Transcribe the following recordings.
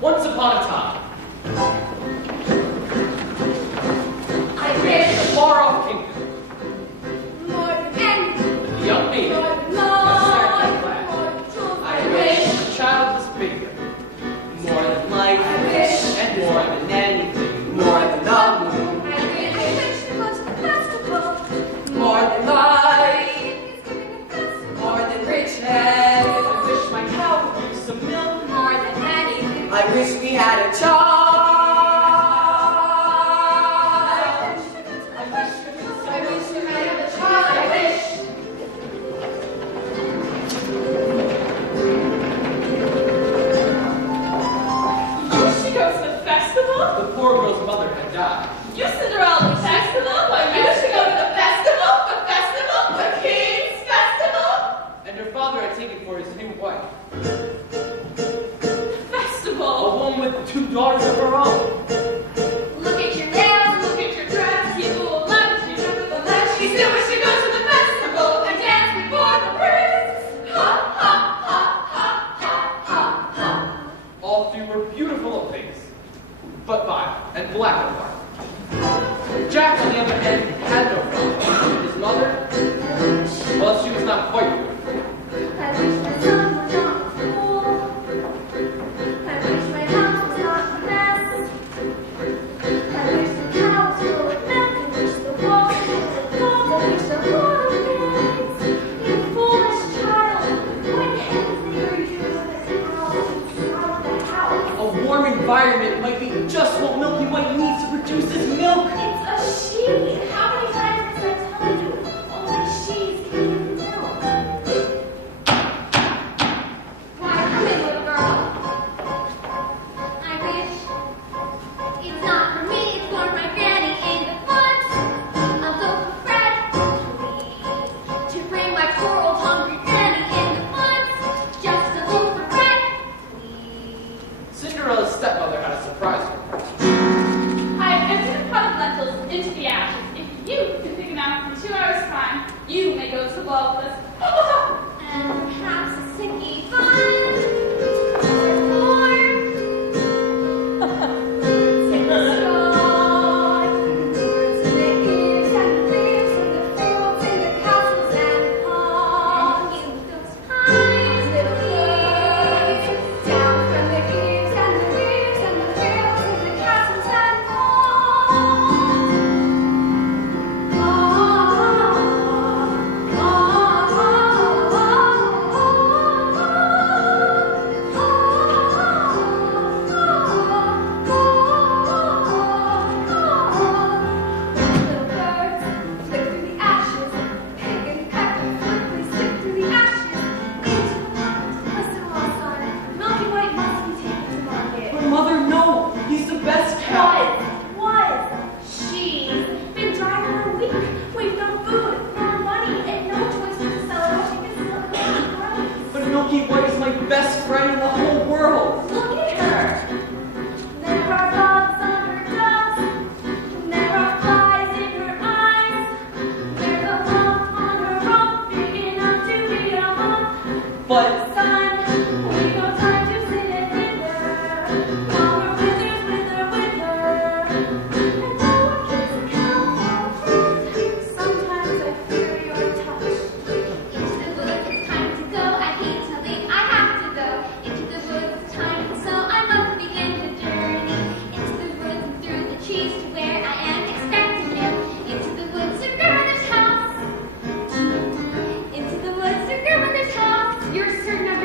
Once upon a time, I wish in a far-off kingdom, more than anything, a young maiden more was than sadly life, clad. more than children. I wish a childless figure, more than life, I wish, and more than anything, more than the moon, I wish to go to the festival, more than life, it's giving a festival, more than riches. I wish my cow would give some milk. more than anything. I wish we had a child. I wish we had a child. I wish. You wish to go to the festival? The poor girl's mother had died. You Cinderella the festival? Why you wish to go to the festival? The King's Festival? And her father had taken for his new wife, Festival? a woman with 2 daughters of her own. Look at your nails, look at your dress, you will love you. Nevertheless, she still wish to go to the festival and dance before the prince. Ha ha ha ha ha ha ha. All 3 were beautiful of face, but vile and black of heart. Jack, on the other hand, had no father. His mother, well, she was not quite beautiful. I wish my son were not a fool. I wish my house was not a mess. I wish the cow was full of milk. I wish the walls were full of gold. I wish a lot of things. You foolish child, what anything are you doing with a cow out of the house? A warm environment might be just what Milky White needs to produce its milk. It's a sheep. How many times did I tell you? Only sheep can give milk. Why, come in, little girl. I wish it's not for me, it's for my granny in the front. A loaf of bread, please, to bring my poor old hungry granny in the front. Just a loaf of bread, please. Cinderella's stepmother had a surprise for her. I have emptied a pot of lentils into the ashes. If you can pick them out in 2 hours' time, you may go to the ball with us. And perhaps a sticky bun. Or in the sky, birds in the ears and the leaves in the fields, in the castles and ponds. You those kind little birds, down from the eaves and the leaves and the fields, in the castles and ponds. Little birds flick through the ashes, pick and peck and quickly slip through the ashes into the pond. Listen, lost son, Milky White must be taken to market. But mother, no! He's the best cow! Was. She's been dry for a week. We've no food, nor money, and no choice but to sell her what she can sell at the price. But Milky White is my best friend in the whole world! Look at her. There are bugs on her ducks. There are flies in her eyes. There's a lump on her rump big enough to be a hump. But Son, we've no time to sit and wither. While we're withers, wither, wither. And though our kids are cow fruit, sometimes I fear your touch. Into the woods, it's time to go. I hate to leave, I have to go. Into the woods, it's time, so I must begin the journey. Into the woods and through the trees to where I am expecting you. Into the woods to grandmother's house. Into the woods to grandmother's house. You're certain of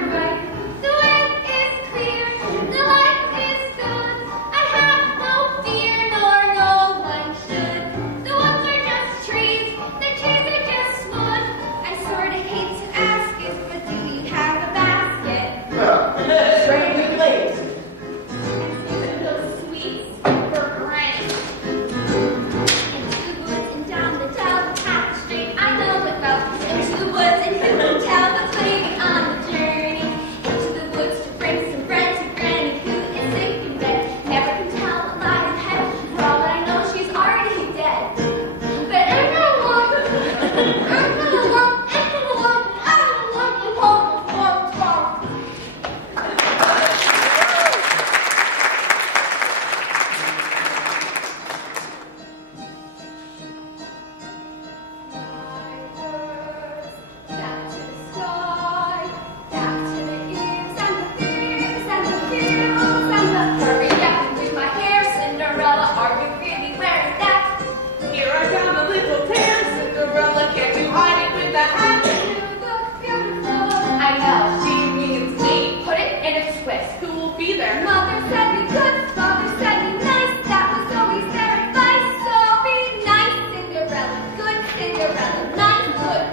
be there. Mother said be good, father said be nice. That was always their advice. So be nice, Cinderella. Good Cinderella. Nice,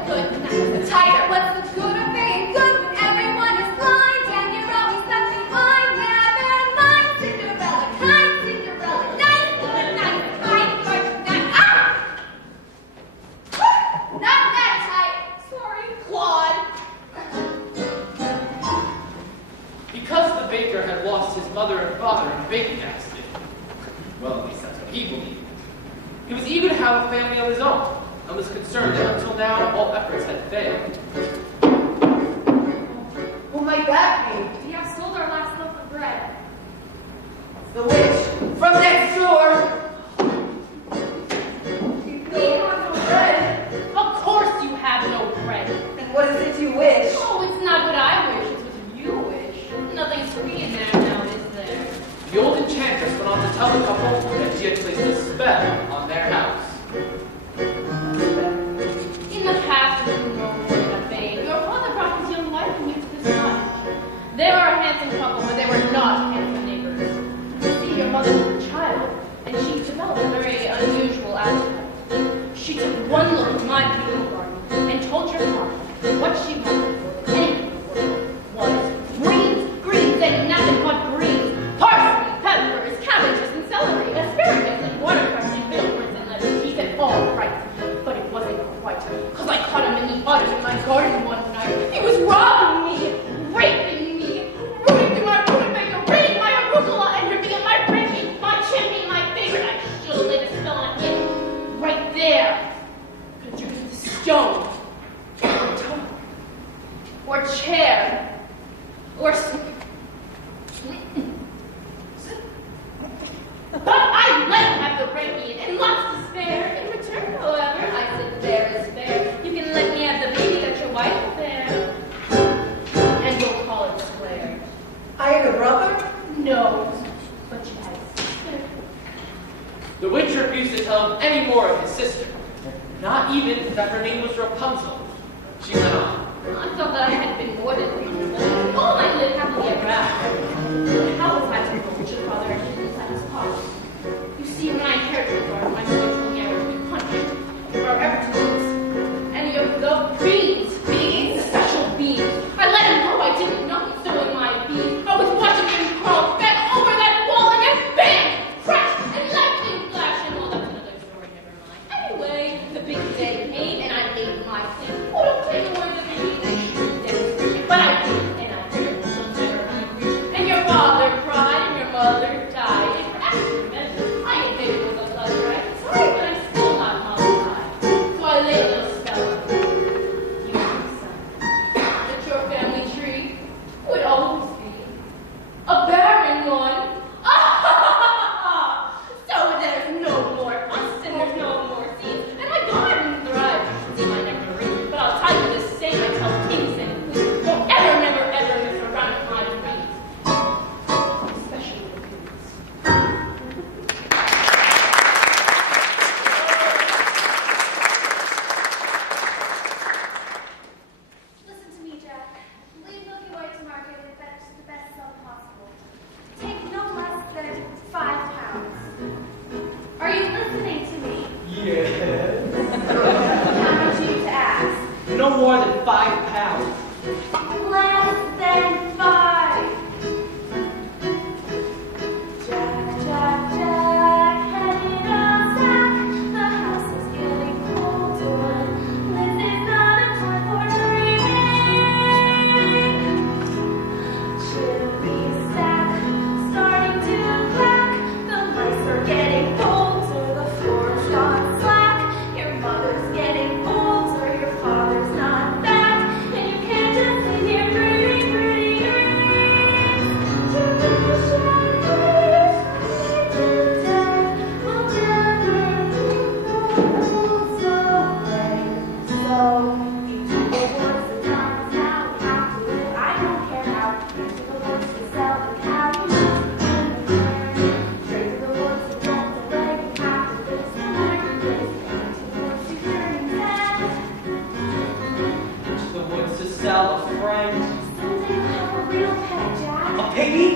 good, nice. Tighter. What's the good of being good when everyone is blind and you're always left behind? Never mind, Cinderella. Kind Cinderella. Nice, good, nice. Kind, good, nice. Ah! Not that tight. Sorry, Claude. Because the baker had lost his mother and father in a baking accident, well, at least that's what he believed, he was eager to have a family of his own, and was concerned that until now all efforts had failed. Who might that be? We have sold our last loaf of bread. The witch from next door. We have no bread. Of course you have no bread. And what is it you wish? Oh, it's not what I wish, it's what you wish. Nothing's free in there now, is there? The old enchantress went on to tell the couple that she had placed a spell on their house. In the past, as you know, Lord Abbey, your father brought his young wife and you to this cottage. They were a handsome couple, but they were not handsome neighbors. See, your mother was a child, and she developed a very unusual attitude. She took one look at my beautiful garden and told your father that what she wanted more than anything in the world was greens, and nothing but greens, parsley, peppers, cabbages, and celery, asparagus, and watercress, and beetroots, and lettuce. He said all right, but it wasn't quite, because I caught him in the butter in my garden one night. He was robbing me, raping me, rooting through my rutabaga, raiding my arugula, and ripping at my bridges, my chimney, my favorite. I should have laid a spell on him, right there. Could you use a stone, or a tub, or a chair, or but I let him have the rapier and lots to spare. In return, however, I said fair is fair. You can let me have the baby that your wife will bear. And we'll call it square. I had a brother? No, but you had a sister. The witch refused to tell him any more of his sister, not even that her name was Rapunzel. She went on. I thought that I had been more than reasonable. All I lived happily ever after. How was I to know which your father and his at his heart? You see, when I inherited the garden, my mother told me I would be punished forever to lose. And you love beans, special beans. I let him know I didn't know he'd stolen my beans. I was watching him crawl back over that wall and then bam! Crash and lightning flash and all that's another story, never mind. Anyway, the big day came and I made my thing. Oh, don't take the words of me, they should demonstrate. But I did, and I figured this will never be reached. And your father cried and your mother died. And for extra measure, I admit it was a blood right. Sorry, but I'm still not mollified. So I lay a little spell on you. You son, that your family tree would always be a barren one. So there's no more fuss and there's no more seeds. And my garden thrives. See my nectarine, but I'll tell you the same. I tell kings and queens, don't ever, never, ever mess around with my dreams. Especially the queens. Listen to me, Jack. Leave Milky Way to market and fetch the best sum possible. Take no less than 5 pounds. Are you listening to me? Yes. How much are you to ask? No more than 5 pounds. Less than 5. Jack, Jack, Jack, head in a sack. The house is getting colder. This is not a time for dreaming. Chimney stack starting to crack. The mice are getting older. The floor's gone slack. Your mother's getting older. Your father's not back. And you can't just sit here brooding, brooding, brooding. Tradition is running to death. Will never rules away. So you do the woods and times now we have to live. I don't care how. Into the woods to sell the cow. Straight to the woods and run away. We have to live somewhere. Into the woods to turn back. To the woods to sell a friend. Someday I'll have a real pet, Jack. A piggy?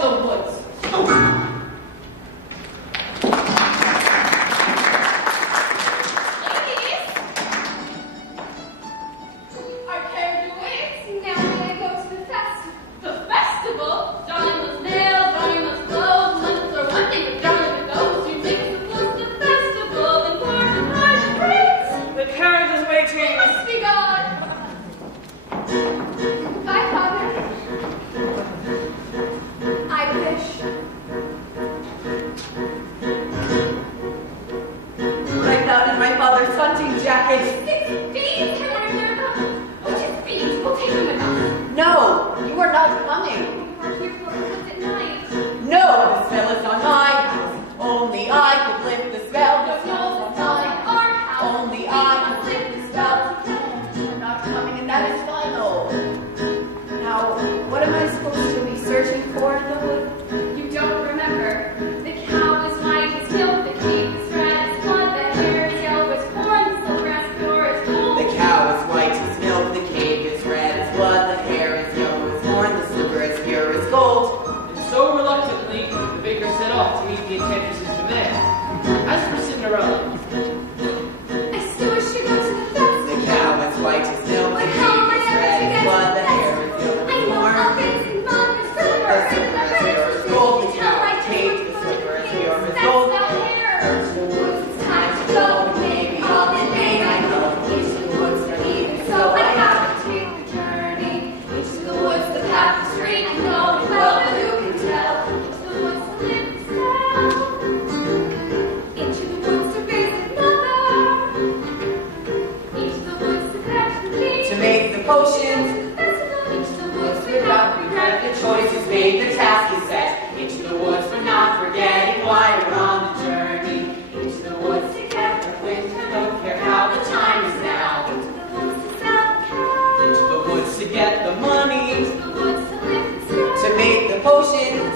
to the woods. Ladies, I came to wait. Now may I go to the festival? The festival? Johnny must nail, Johnny must close. Months are one thing, but Johnny goes. You take the close to the festival and part the party breaks. The carriage is waiting. Must be gone. Goodbye, Father. I wish. Right out in my father's hunting jacket. 6 bees? I wonder if they're enough. Oh, just bees. We'll take them with us. No, you are not coming. We are here for the woods at night. No, the spell is on my house. Only I could lift the spell. The spell is on my Our house. Only I could lift the spell. You're not coming, and that is final. Now, what am I supposed to be searching for in the wood? You don't remember. The cow is white as milk, the cave is red as blood, the hare is yellow as corn, the silver grass pure as gold. The cow is white as milk, the cave is red as blood, the hare is yellow as corn, the silver is pure as gold. And so reluctantly, the baker set off to meet the enchantress's demand. As for Cinderella, I still wish to go to the festival. The cow is white as milk, the But how am cave I is ever red to as get blood, to the the hare is yellow I as know corn. I'll face in mud and silver, The and silver the is pure as gold, the cow is cave, the silver is pure as gold. It's time to go, maybe all in vain. I know into the woods for me, so I have to take the journey. Into the woods, the path is straight. I know it well, but who can tell? Into the woods to live and spell. Into the woods to raise another. Into the woods to catch the thief. To make the potions, Into the woods without regret, the choice is made, the task is set. Into the woods for not forgetting why we're on the journey. Into the woods together with no care how the time is now. Into the woods to sell the cow. Into the woods to get the money, Into the woods to live and spell. to make the potions.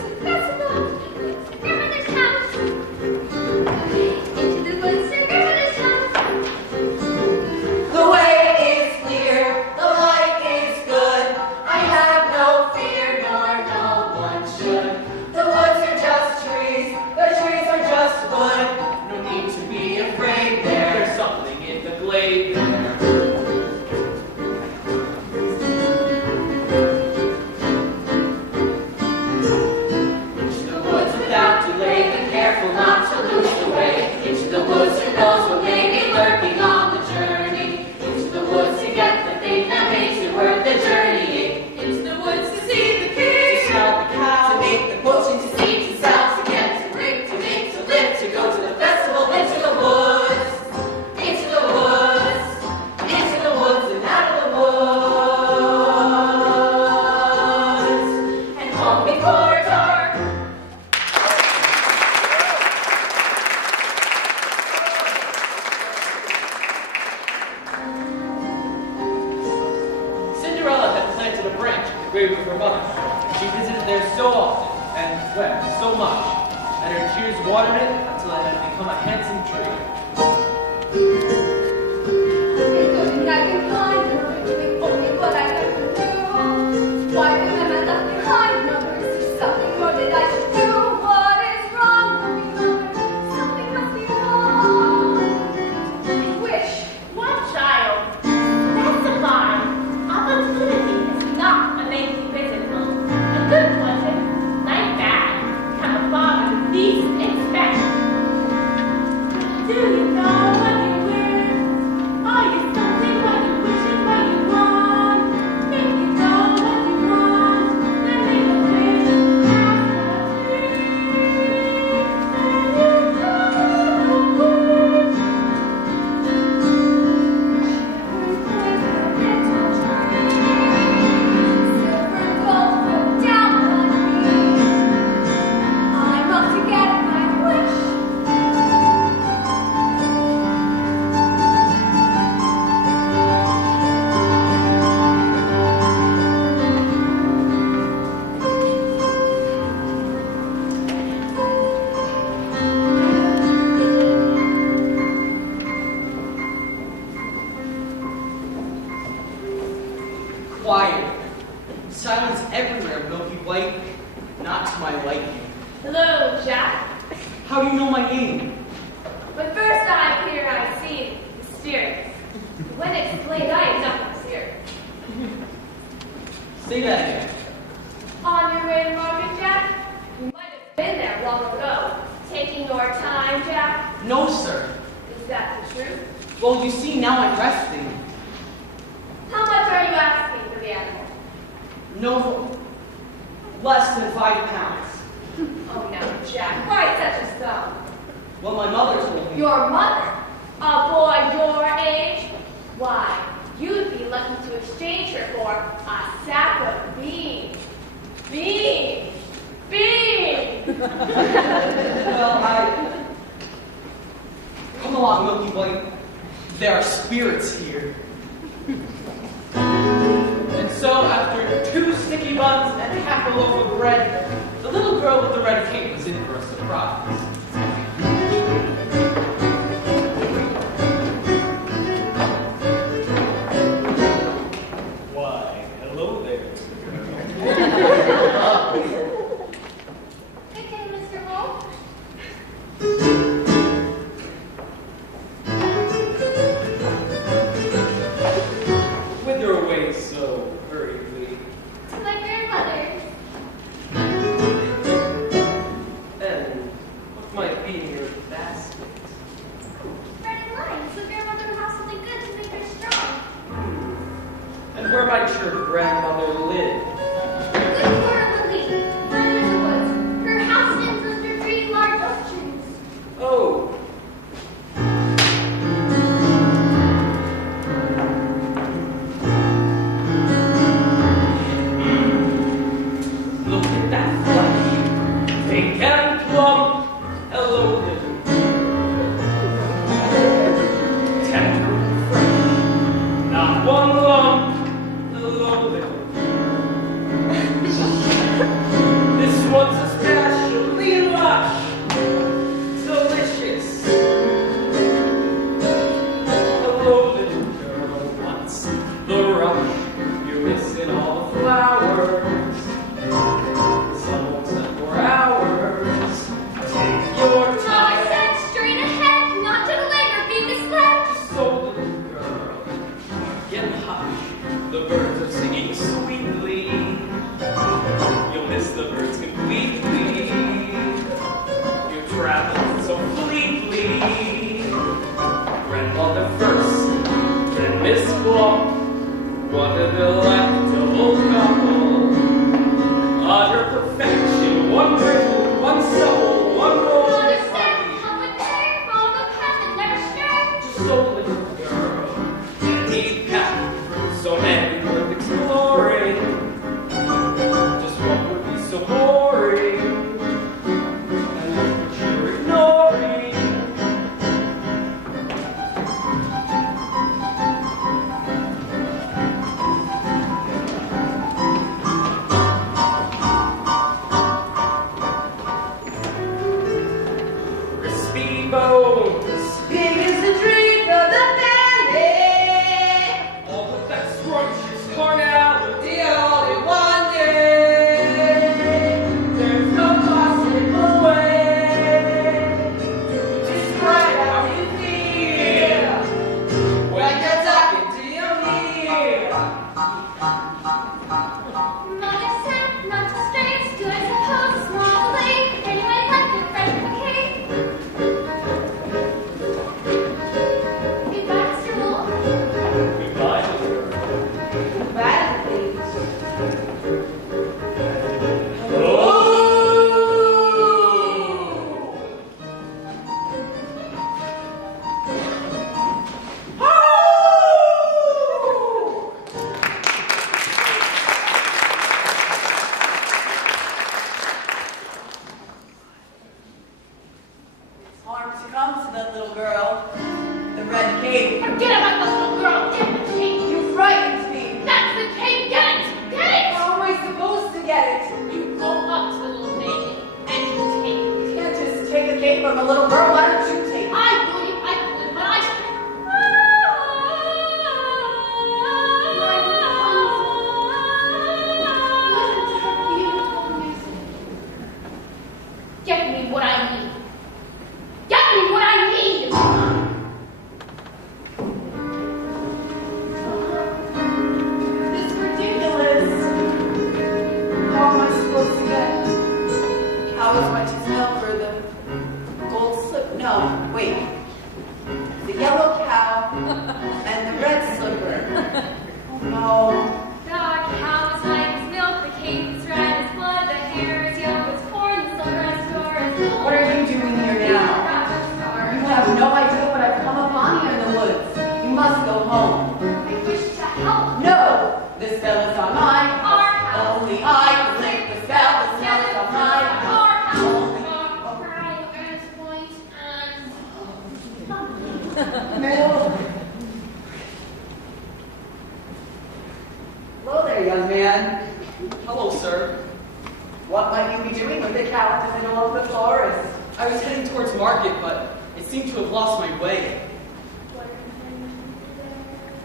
The way is clear, the light is good. I have no fear, nor no one should. The woods are just trees, the trees are just wood. No need to be afraid there's there. something in the glade there. Into the woods without delay, be careful not to lose the way. Into the woods who knows what may be lurking on the journey. Into the woods to get the thing that makes it worth the journey. Into the woods to see the To king. smell the cow, to make the potion, to see, to sell, to get, to drink, to make, to live, to go to the festival. Into the woods, into the woods, into the woods and out of the woods, and home before dark. Cinderella had planted a branch in the grave of her mother. She visited there so often and wept so much, and her tears watered it until it had become a handsome tree. I can climb, doing only what I have to do. Why am I left behind, mother? Is there something more that I should do? What is wrong with me, mother? Something must be wrong. I wish. One child. That's a lie. Opportunity is not a lazy physical. A good fortune, like bad, come a father least expect. Do you know what you will? I like you. Hello, Jack. How do you know my name? When first I appeared, I seemed mysterious. When explained, I am nothing serious. Say that again. On your way to market, Jack? You might have been there long ago. Taking your time, Jack? No, sir. Is that the truth? Well, you see, now I'm resting. How much are you asking for the animal? No less than 5 pounds. Oh, no, Jack. Why such a sum? Well, my mother told me. Your mother? A boy your age? Why, you'd be lucky to exchange her for a sack of beans. Beans! Beans! Well, Come along, Milky Way. There are spirits here. And so, after 2 sticky buns and half a loaf of bread, the little girl with the red cape was in for a surprise. Why, hello there, Okay, Mr. Wolf. Whither away so hurriedly? To my grandmother's. And what might be in your basket? Bread and wine, so grandmother would have something good to make her strong. And where might your grandmother live? Good for a lily, further in the woods. Her house stands under 3 large oak trees. Oh, look at that flesh. Big and plump. Hello, little. Tender and fresh. Not one lump. Hello, little. This one's especially lush. Delicious. Hello, little girl. What's the rush? You're missing all the flowers. Some won't stand for hours. Take your I time. said straight ahead, not to delay or be misled. So, little girl, get hush. The birds are singing sweetly. You'll miss the birds completely. You traveled so fleetly. Grandmother first, then Miss Plum. What a delectable couple. Utter perfection, one wrinkle, one supple, one roll. Understand, come with her, follow the path and never stray. So little girl, and he packed so many worth exploring. Just what would be so boring, and look what you're ignoring. Crispy bones, Big is the treat for the family. all of that scrumptious carnality. The only one day. There's no possible way to describe how you feel when you're talking to your meal. Mother said not to stray, still I suppose it's not late. Anyway, like your friend McKay. Goodbye, Mr. Wolf. Goodbye, little girl. Badly. It's hard to come to that little girl. The red cape. Forget about the little girl. Get the cake. You frightened me. That's the cake. Get it. Get it. How am I supposed to get it? You go up to the little thing and you take it. You can't just take a cake from a little girl. Why don't you take it? I believe, but I Listen to her beautiful music. Get me what I need. Get me what I need! This is ridiculous. How am I supposed to get cow as much as milk or the gold slip? No, wait. The yellow cow and the red slipper. Oh no. The cow is white as milk, the cape is red as blood, the hair is yellow as corn, the silver as store as gold. What are you doing here now? You have no idea what I've come upon here in the woods. You must go home. I wish to help. No! The spell is on my Our house. Only I can break the spell. The spell is on my Our house. Only. Cry at this point No. Hello there, young man. Hello, sir. What might you be doing with the cow in the middle of the forest? I was heading towards market, but it seemed to have lost my way.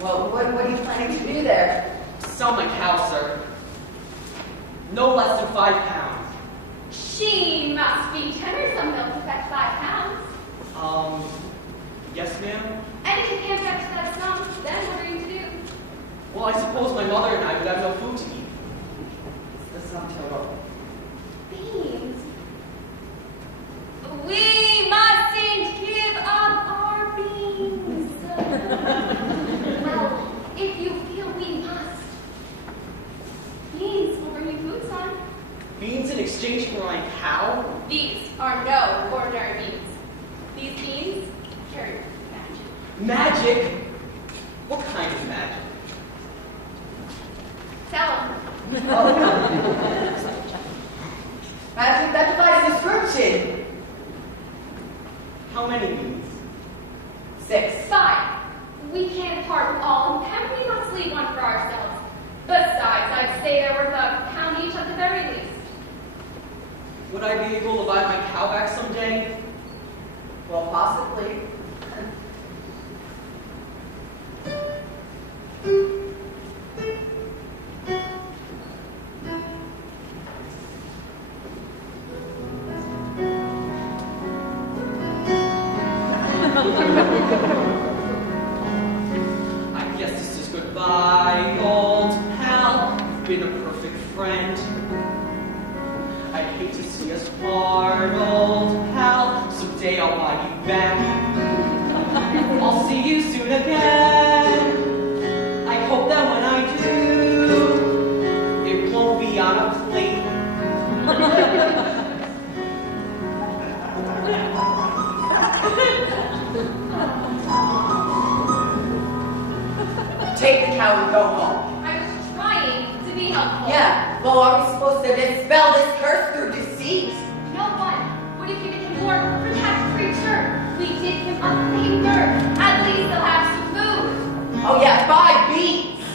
Well, what are you planning to do there? Sell my cow, sir. No less than 5 pounds. She must be tender some milk to fetch 5 pounds. Yes, ma'am? And if you can't fetch that sum, then what are you to do? Well, I suppose my mother and I would have no food to eat. The sum total. Beans. We mustn't give up our beans. Well, if you feel we must. Beans will bring you food, son. Beans in exchange for my cow? These are no ordinary beans. These beans carry magic. Magic? What kind of magic? Tell them. Magic that defies description. How many beans? 6. 5. We can't part with all of them. We must leave one for ourselves. Besides, I'd say they're worth a pound each at the very least. Would I be able to buy my cow back someday? Well, possibly. I guess this is goodbye, old pal. You've been a perfect friend. I hate to see us part, old pal. Someday I'll buy you back. I'll see you soon again. I hope that when I do, it won't be on a plate. Take the cow and go home. I was trying to be helpful. Yeah, well, are we supposed to dispel this curse through deceit? No one would have given him more for that creature. We did him a favor. At least they'll have some food. Oh yeah, 5 beans.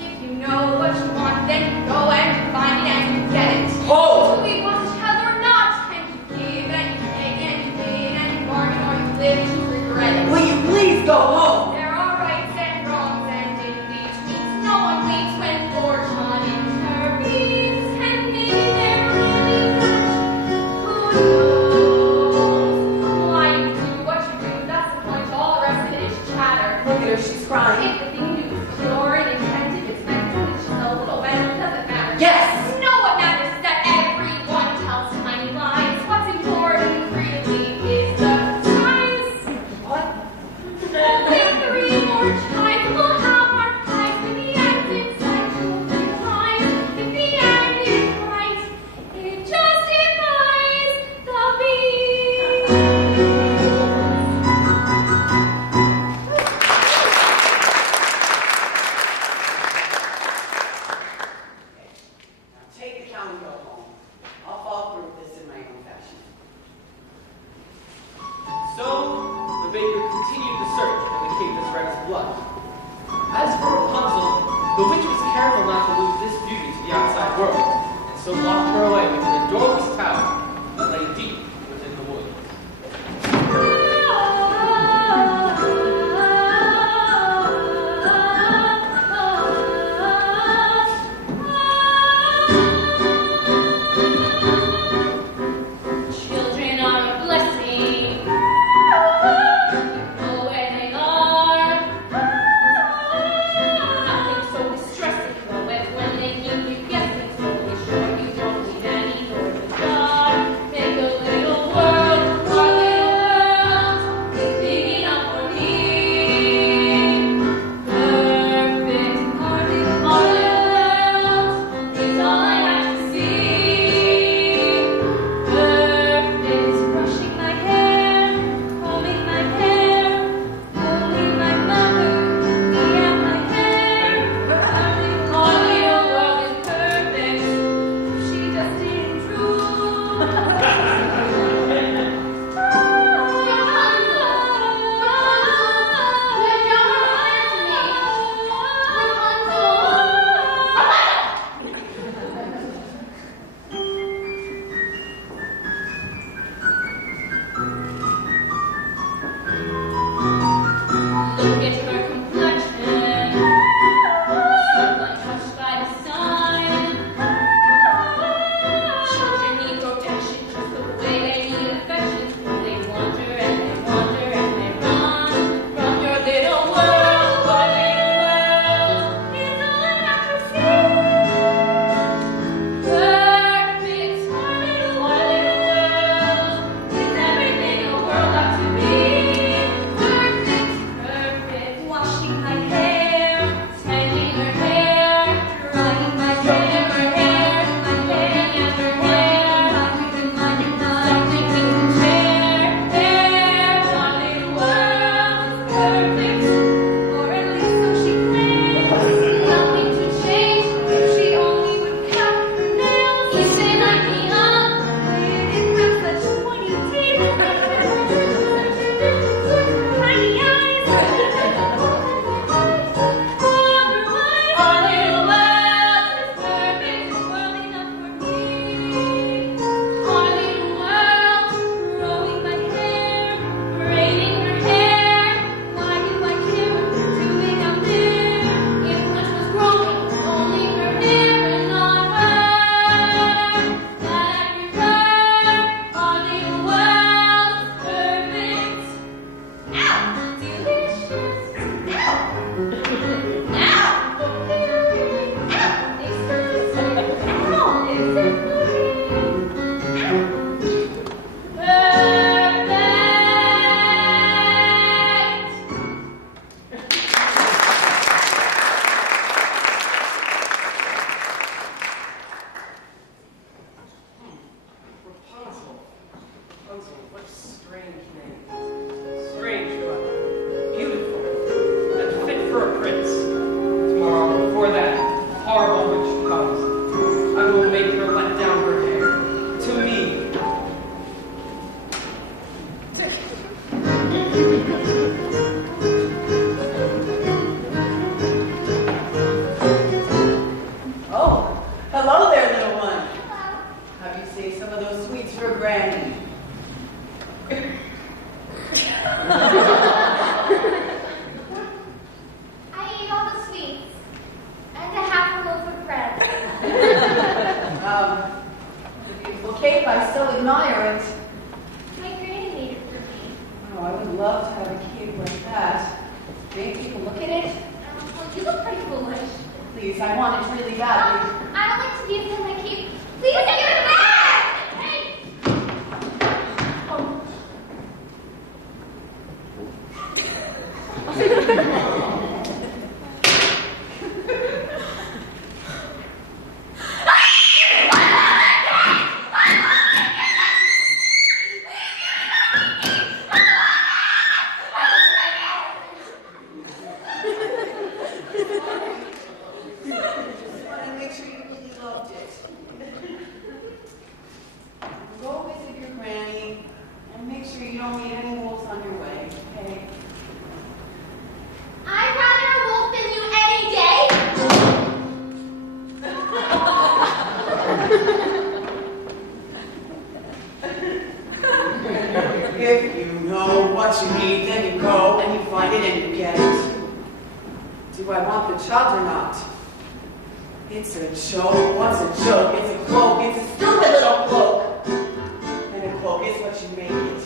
If you know what you want, then go and find it and you get it. Hold. We want each other or not, and you give and you take and you win and you bargain or you live to regret it. Will you please go home? There are rights and wrongs and in betweens. No one waits when fortune intervenes. And maybe they're really not. Who knows? Why you do what you do, that's the point. All the rest of it is chatter. Look at her, she's crying. If the thing you do is pure and intensive, it's meant to reach a little bit, it doesn't matter. Yes. No, what matters is that everyone tells tiny lies. What's important really is the size. What? With 3 more tries, we'll have our prize. When the end is right, we'll be time. If the end is right, it justifies the beat. Now take the cow and go home. I'll follow through with this in my own fashion. So, the baker continued the search in the cave as red as blood. As for Rapunzel, the witch was careful not to lose this beauty to the outside world, and so locked her away within a doorless tower that lay deep within the woods. save some of those sweets for Granny. I ate all the sweets and a half a loaf of bread. The beautiful cake, I so admire it. My granny made it for me. Oh, I would love to have a cake like that. May I take a look at it? Well, you look pretty foolish. Please, I want it really badly. I don't like to give them my cake. Please give it back! Hey! Oh. And make sure you really loved it. Go visit your granny and make sure you don't meet any wolves on your way, okay? I'd rather a wolf than you any day. If you know what you need, then you go and you find it and you get it. Do I want the child or not? It's a joke. What's a joke? It's a cloak. It's a stupid little cloak. And a cloak is what you make it.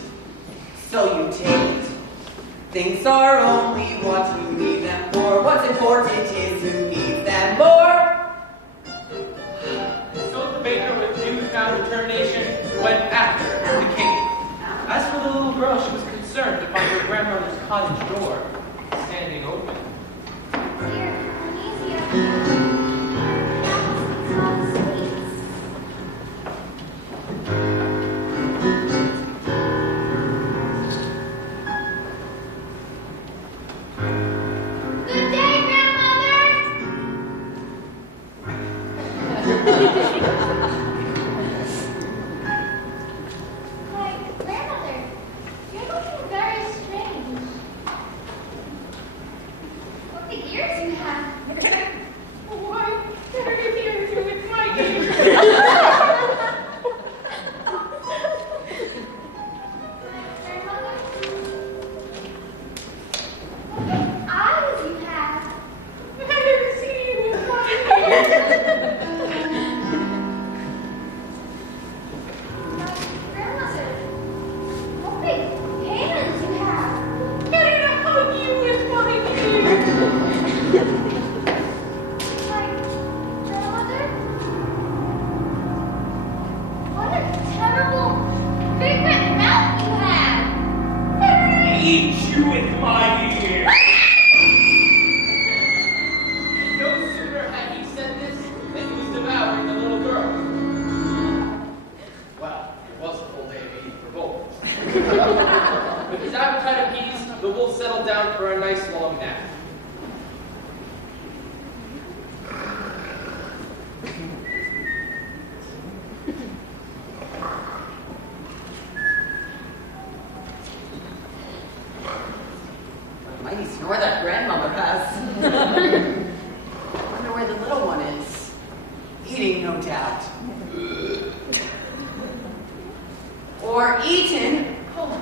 So you take it. Things are only what you need them for. What's important is who needs them more. So the baker with newfound determination went after the cake. As for the little girl, she was concerned to find her grandmother's cottage door standing open. Here, Amicia. That's all the sweets. Good day, grandmother. Why, grandmother, you're looking very strange. What big ears you have. Why, what are you here to with my ears? Grandmother? What big eyes you have. I never seen you with my ears. Grandmother, what big hands you have. Better to hug you with my ears. Why, grandmother? What a terrible big red mouth you have. Eat you with my ear. No sooner had he said this than he was devouring the little girl. Well, it was a full day of eating for both. With his appetite appeased, the wolf settled down for a nice long nap. What a mighty snore that grandmother has. I wonder where the little one is. Eating, no doubt. Or eaten. Oh.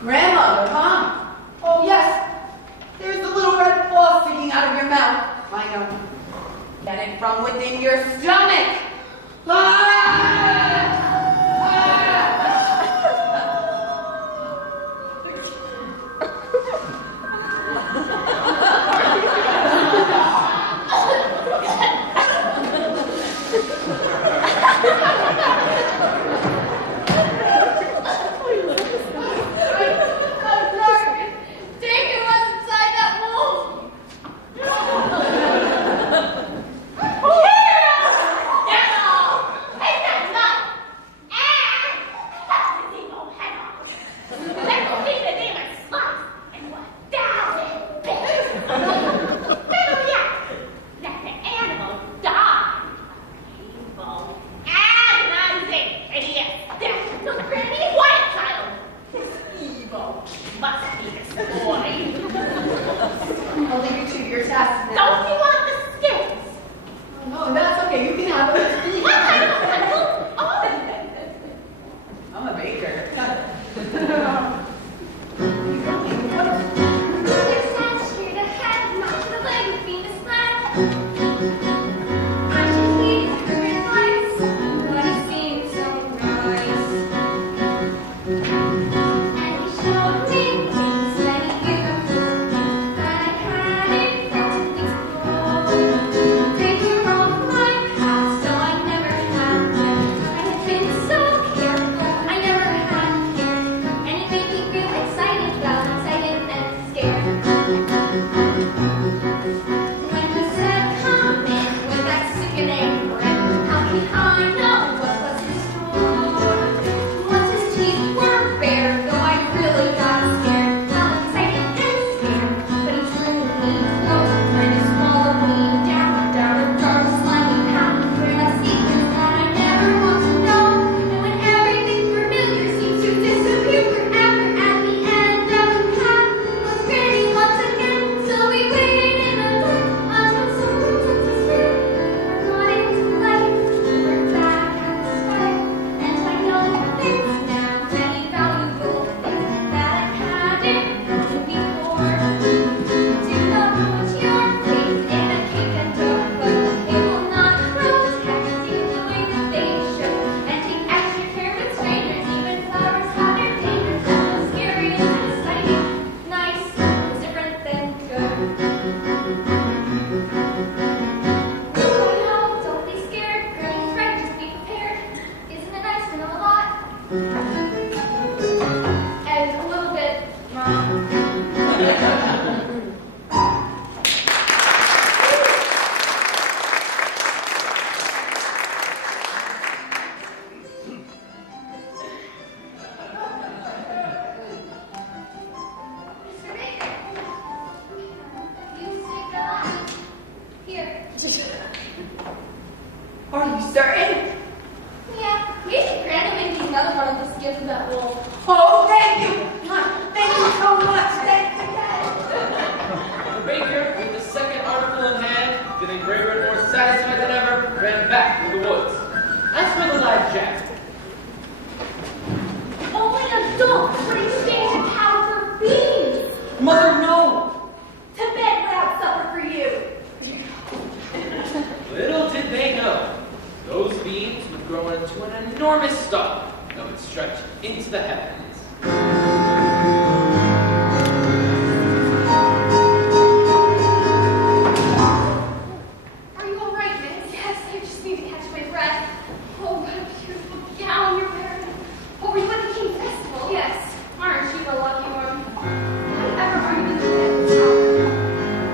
Grandmother, huh? Oh, yes. There's the little red claw sticking out of your mouth. I know. Get it from within your stomach. Ah! I'm sorry. Taken was inside that wolf. Hey, that's not And a little bit, Mr. Baker, you saved our life. Here. Are you certain? Yeah, we should grant him another one of this gift that will. Oh, thank you. Thank you so much. Thanks again. The baker, with the second article in hand, feeling braver and more satisfied than ever, ran back through the woods. As for the lad Jack, only adults would exchange a cow for beans. Mother, no! To bed without supper for you. little did they know, those beans would grow into an enormous stalk that would stretch into the heavens. Are you all right, Miss? Yes, I just need to catch my breath. Oh, what a beautiful gown you're wearing. Oh, were you at the King Festival? Yes. Aren't you the lucky one? Whatever are you in the bed?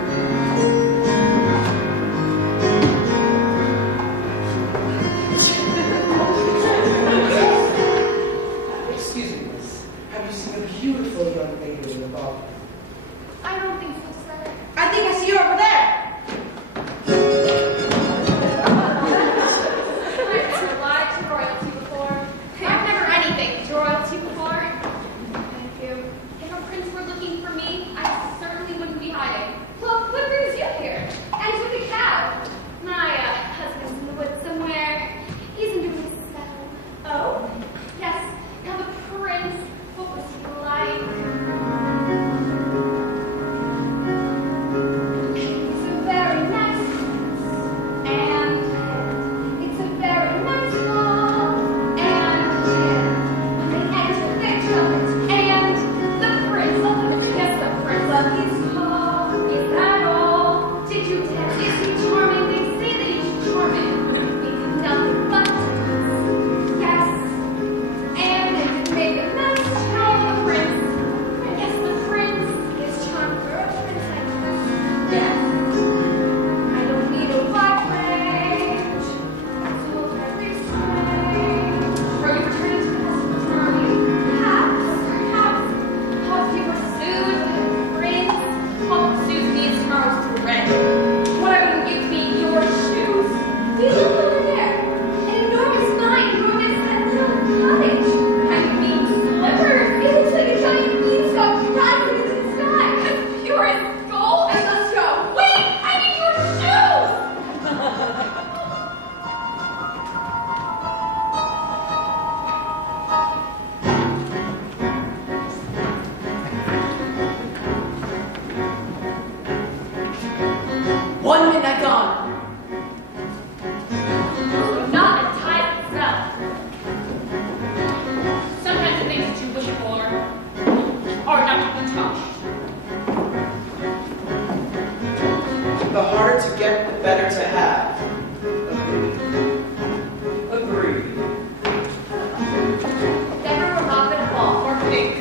Excuse me, miss. Have you seen a beautiful young lady in the bar? I don't think so, sir. I think I see you over there. I've never lied to royalty before. I've never anything to royalty before. Thank you. If a prince were looking for me, I certainly wouldn't be hiding. Look, what brings you here? And with the cow. My husband's in the woods somewhere. He's into his settle. Oh? Yes. Now the prince, what was he like? It's a very nice and it's a very nice wall and they enter their trumpets and the prince of the prince of his hall. Is that all? Did you tell? Is he charming? They say that he's charming. He did nothing but yes. And they made a nice charm of the prince. Yes, the prince is charmed for a prince like this. Yes. I don't need a wide range. That's all very strange. Are you returning to the castle tomorrow? Perhaps. How if you pursued the prince? Paul pursues me and tomorrow's to rent. Why wouldn't you be your shoes? You look over there. An enormous mine enormous that little cottage. I mean slippers. It looks like a giant beanstalk rising into the sky. As pure as gold. I must go. Wait! I need your shoes! One midnight gone. Not a type itself. Sometimes the things that you wish for are not to be touched. The harder to get, the better to have. Agreed. Never a robin at all. Or pink.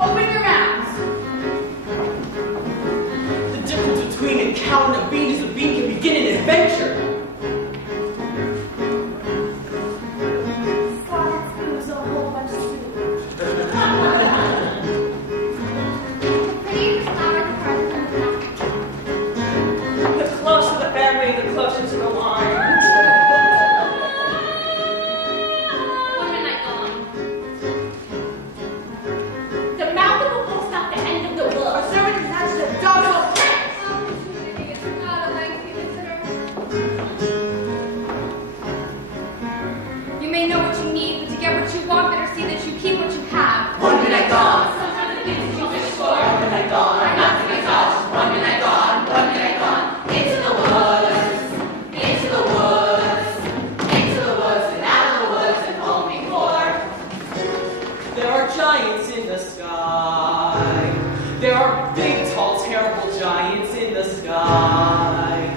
Open your mouths. The difference between a cow and a bean is a bean can begin an adventure. Slides moves a whole bunch of soup. The prettier the flower, the farther from the back. The closer the family, the closer to the line. One midnight gone. The mouth of the wolf's not the end of the A wolf. servant has hatched a dog of prince. It's not a lengthy visitor. You may know what you need, but to get what you want, better see that you keep what you have. One midnight gone. Sometimes the things that you wish for One midnight gone. are not to be touched. One midnight gone. One midnight gone. Into the woods. Into the woods. Into the woods and out of the woods and home before. There are giants in the sky. There are big, tall, terrible giants in the sky.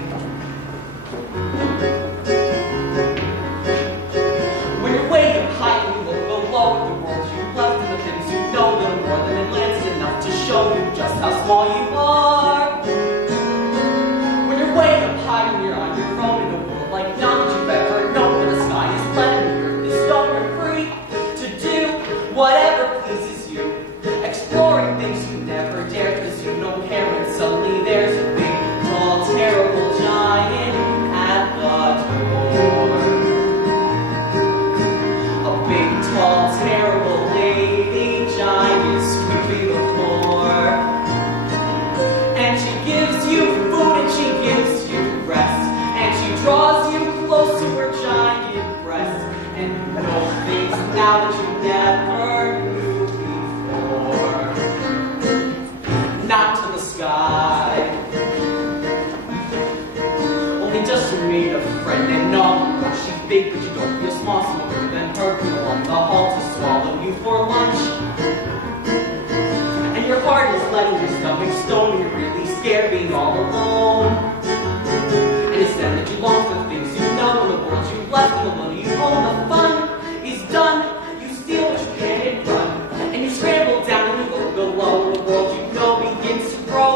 When you're way up high now that you never knew before. Not to the sky. Only just you made a friend and all. She's big, but you don't feel small, so bigger than her. Come along the hall to swallow you for lunch. And your heart is letting your stomach stone, and you're really scared being all alone. And it's then that you long for the things you know, and the world you left, and the money you own. The fun is done. You steal what you can and run, and you scramble down and you look below. The world you know begins to grow.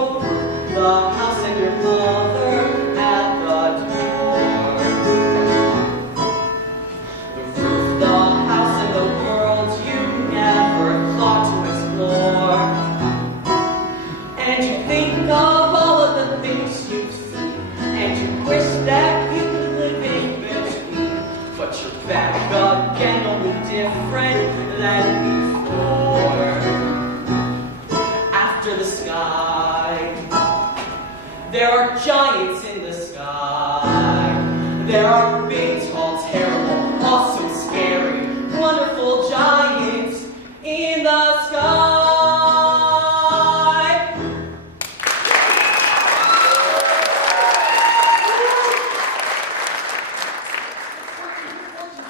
The house and your mother at the door. The roof, the house, and the world you never thought to explore. And you think of all of the things you've seen, and you wish that you could live in between. But you're back again, only different than before. After the sky, there are giants in the sky. There are big, tall, terrible, awesome, scary, wonderful giants in the sky.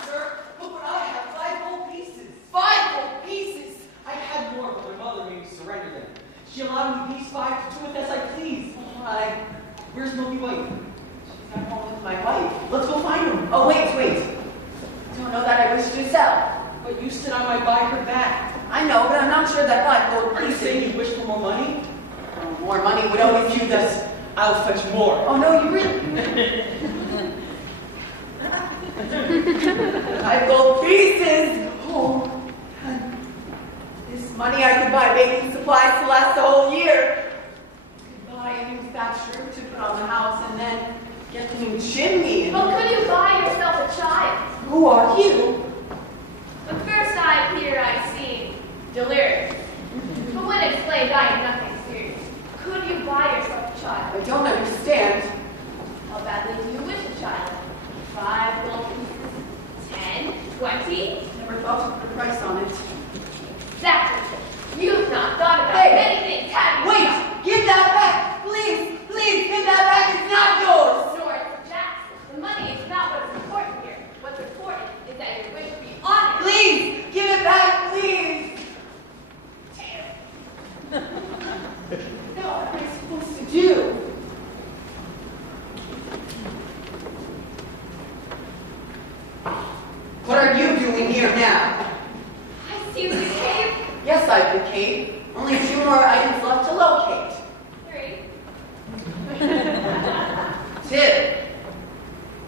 Sir, look what I have. 5 gold pieces. 5 gold pieces. I had more, but my mother made me surrender them. She allowed me these 5 to do with as I please. Why? Where's Milky White? She's at home with my wife. Let's go find him. Oh, wait. Don't know that I wish to sell. But you said I might buy her back. I know, but I'm not sure that 5 gold Are you pieces. saying you wish for more money? Oh, more money would always You use this. us. I'll fetch more. Oh, no, you really. 5 gold pieces. Oh, this money I could buy baking supplies to last the whole year. I could buy a new thatched roof to put on the house and then get the new chimney. And Well, could you buy yourself a child? who are you? The first I appear, I seem delirious. But when explained, I am nothing serious. Could you buy yourself a child? I don't understand. How badly do you wish a child? 5 gold pieces? 10? 20? Never thought to put a price on it. Exactly. You've not thought about Hey! many things, have you? Wait! Give that back! Please! Give that back! It's not yours! Nor is it Jackson. The money is not what is important here. What's important is that your wish be honored. Please! Give it back, please! Damn. Now, what am I supposed to do? What are you doing here now? I see you in the cave. Yes, I've decayed. Only 2 more items left to locate. 3. 2.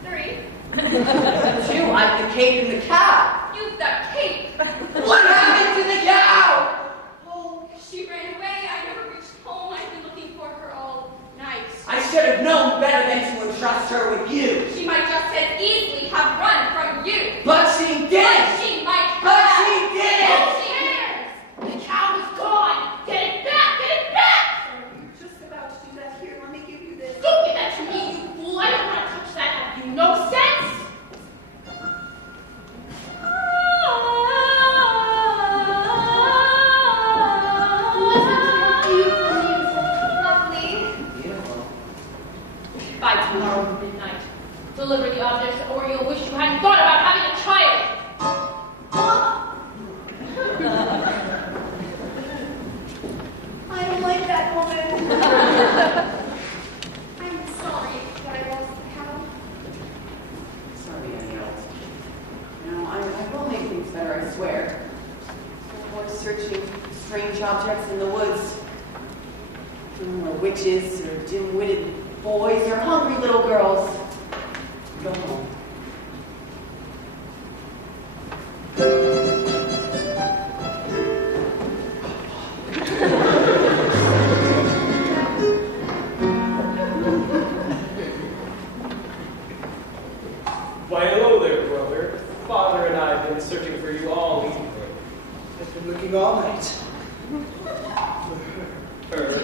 3. 2, I've decayed in the cow. Use the cape. What happened to the cow? Oh, she ran away. I never reached home. I've been looking for her all night. I should have known better than to entrust her with you. She might just as easily have run from you. But she But didn't! she might But have. she didn't! Who cares? The cow is gone. Get it back. Get it back. You're just about to do that. Here, let me give you this. Don't give that to me, you fool. I don't want to touch that. Have you no sense? Lovely. By tomorrow midnight, deliver the objects, or you'll wish you hadn't thought about having a child. I don't like that woman. I'm sorry that I lost the cow. Sorry, Danielle. No, I will make things better, I swear. Or searching strange objects in the woods. Or witches, or dim-witted boys, or hungry little girls. Go home. Why, hello there, brother. Father and I have been searching for you all evening. I've been looking all night. Her.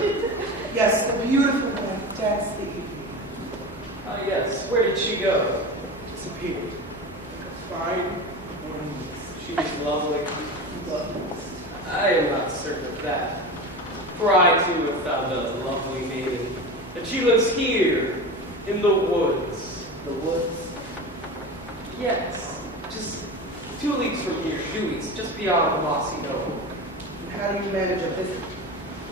Yes, the beautiful one who danced the evening. Ah, yes. Where did she go? Disappeared. Like a fine morning mist. She was lovely. I am not certain of that. For I too have found a lovely maiden. And she lives here, in the woods. The woods? Yes, just 2 leagues from here, 2 weeks, just beyond the mossy knoll. And how do you manage a visit?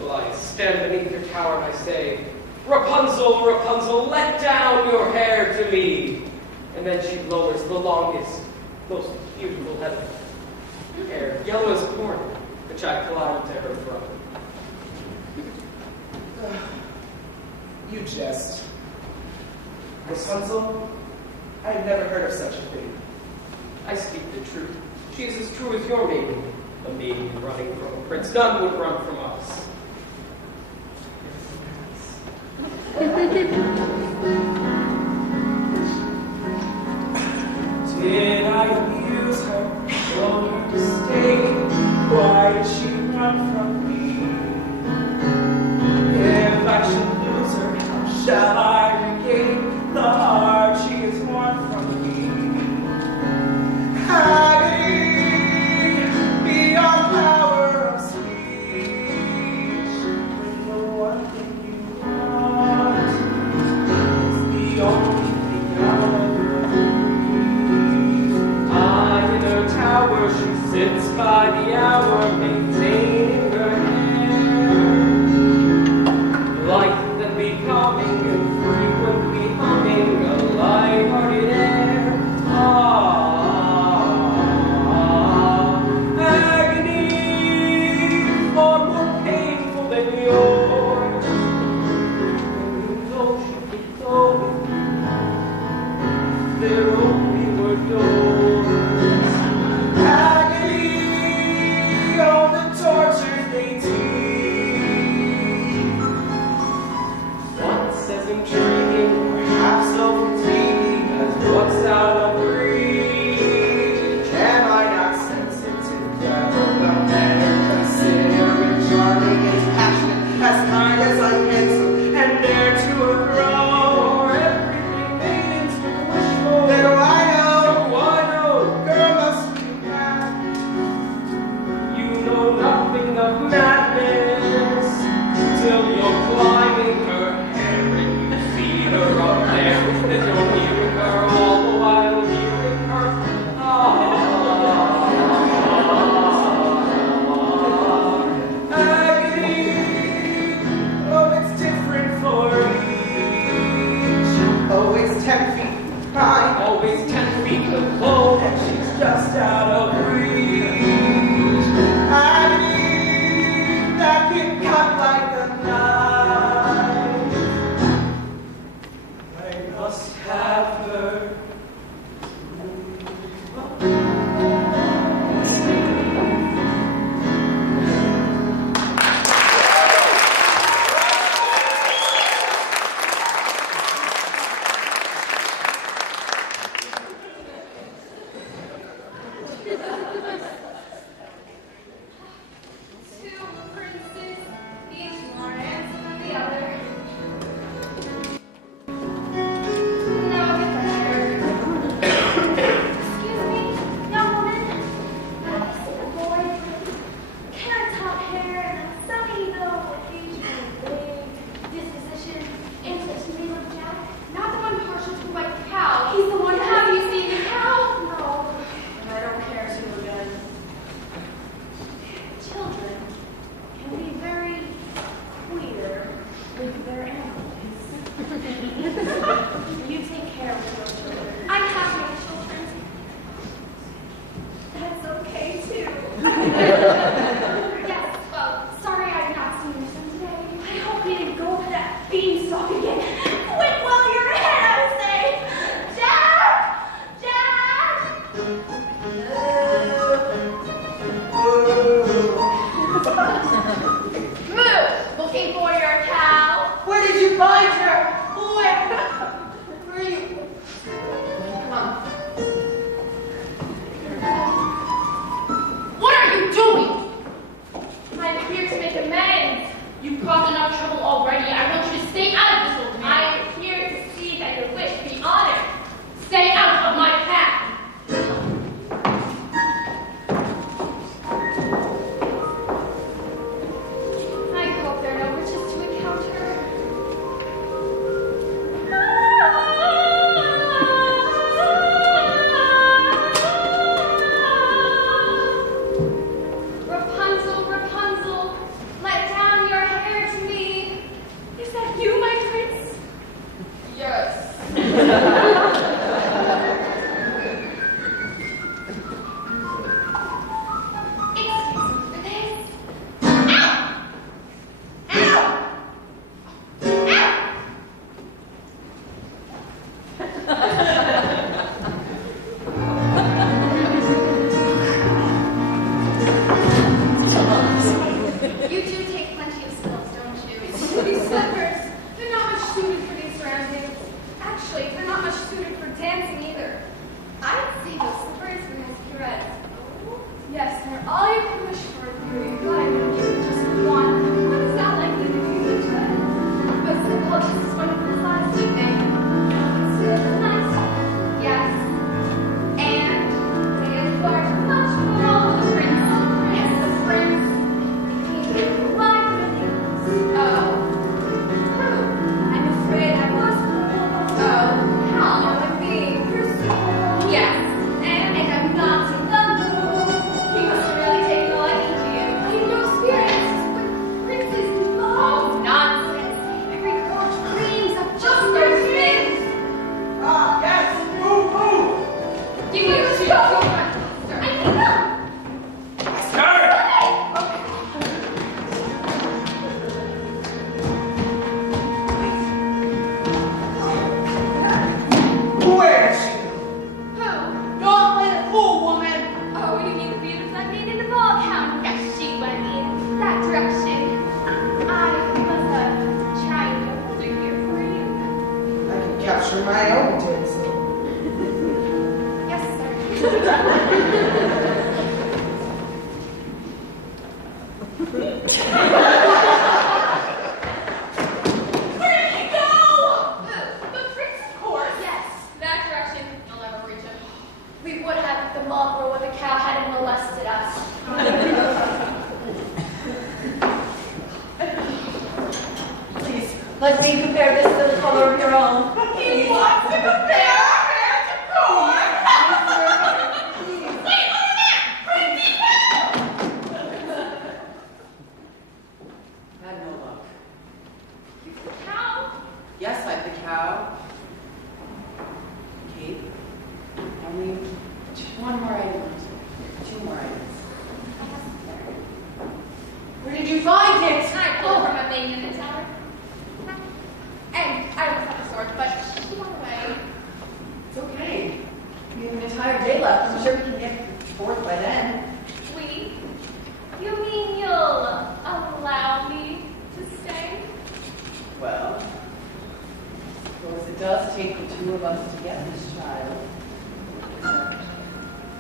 Well, I stand beneath her tower and I say, Rapunzel, Rapunzel, let down your hair to me. And then she lowers the longest, most beautiful head hair, yellow as corn, which I climb to her throne. You jest. Rapunzel? I have never heard of such a thing. I speak the truth. She is as true as your maiden. A maiden running from a prince. None would run from us. Did I abuse her? Show her to stay? Why did she run from me? If I should lose her, how shall I regain the heart she has won from me? Agony beyond power of speech. When the one thing you want is the only thing out of your reach. In her tower she sits by the hour, maintaining her hair. Light that becoming and frequently humming a light-hearted air. Agony far more painful than yours. And though she could go with you, there only were doors. Agony on the tortures they teach. Once as intriguing, Perhaps so fatiguing as what's out of reach. am I not sensitive that the man considerate, charming, and passionate, as kind as I'm handsome, and dare to grow? For everything maidens could wish for. Then why know? Why no? Girl must be mad. You know nothing of madness till you're climbing her hair and you see her up there. That you're hearing her all the while hearing her. Agony, oh, it's different for each. Oh, it's 10 feet high, Always 10 feet low. and she's just out of reach. Agony that can cut like a knife. I must have her. Two princes, each more handsome than the other. Now get the hair. Excuse me, young woman. Have you seen a boy? Carrot-top hair and a sunny though occasionally vague disposition. Interest me with Jack? Not the one partial to white cow. He's the one. Have you seen the cow? No. And I don't care to again. Children can be very queer with their animals. You take care of your children. I have no children. That's okay too. Yes, well, sorry I've not seen your son today. I hope you didn't go for that beanstalk again. Quit while you're ahead, I say. Jack! Jack! Moo! Looking for your cow? Where did you find her? Where are you? Come on. What are you doing? I'm here to make amends. You've caused enough trouble already. I want you to stay out of this old I man. am here to see that your wish be honored. Stay out of my path. Where did he go? The friX course. Yes, that direction, you'll never reach him. We would have if the mongrel with the cow hadn't molested us. Please, let me compare this to the color of your own. He wants to compare our hair to corn. Wait, over there! Crazy cow! Had no luck. Cow? Yes, like the cow. Kate, only one more item. Two more items. Where did you find it? I pulled from a thing in the tower. And I almost had a sword, but she went away. It's okay. We have an entire day left. I'm sure we can get forth by then. We? You mean you'll allow me to stay? Well, suppose it does take the two of us to get this child.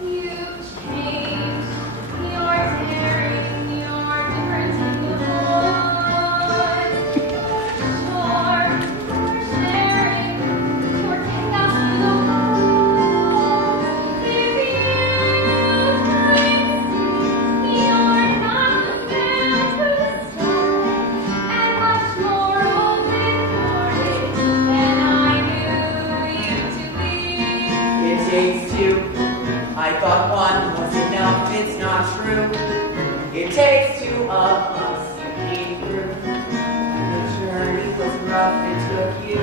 You changed. You're daring. You're different in the woods. You're sharing. You're chaos in the woods. If you think you're not the man to start, and much more open-hearted than I knew you to be. It takes two. I thought one was enough. It's not true. It takes two of us. You came through. The journey was rough. It took you.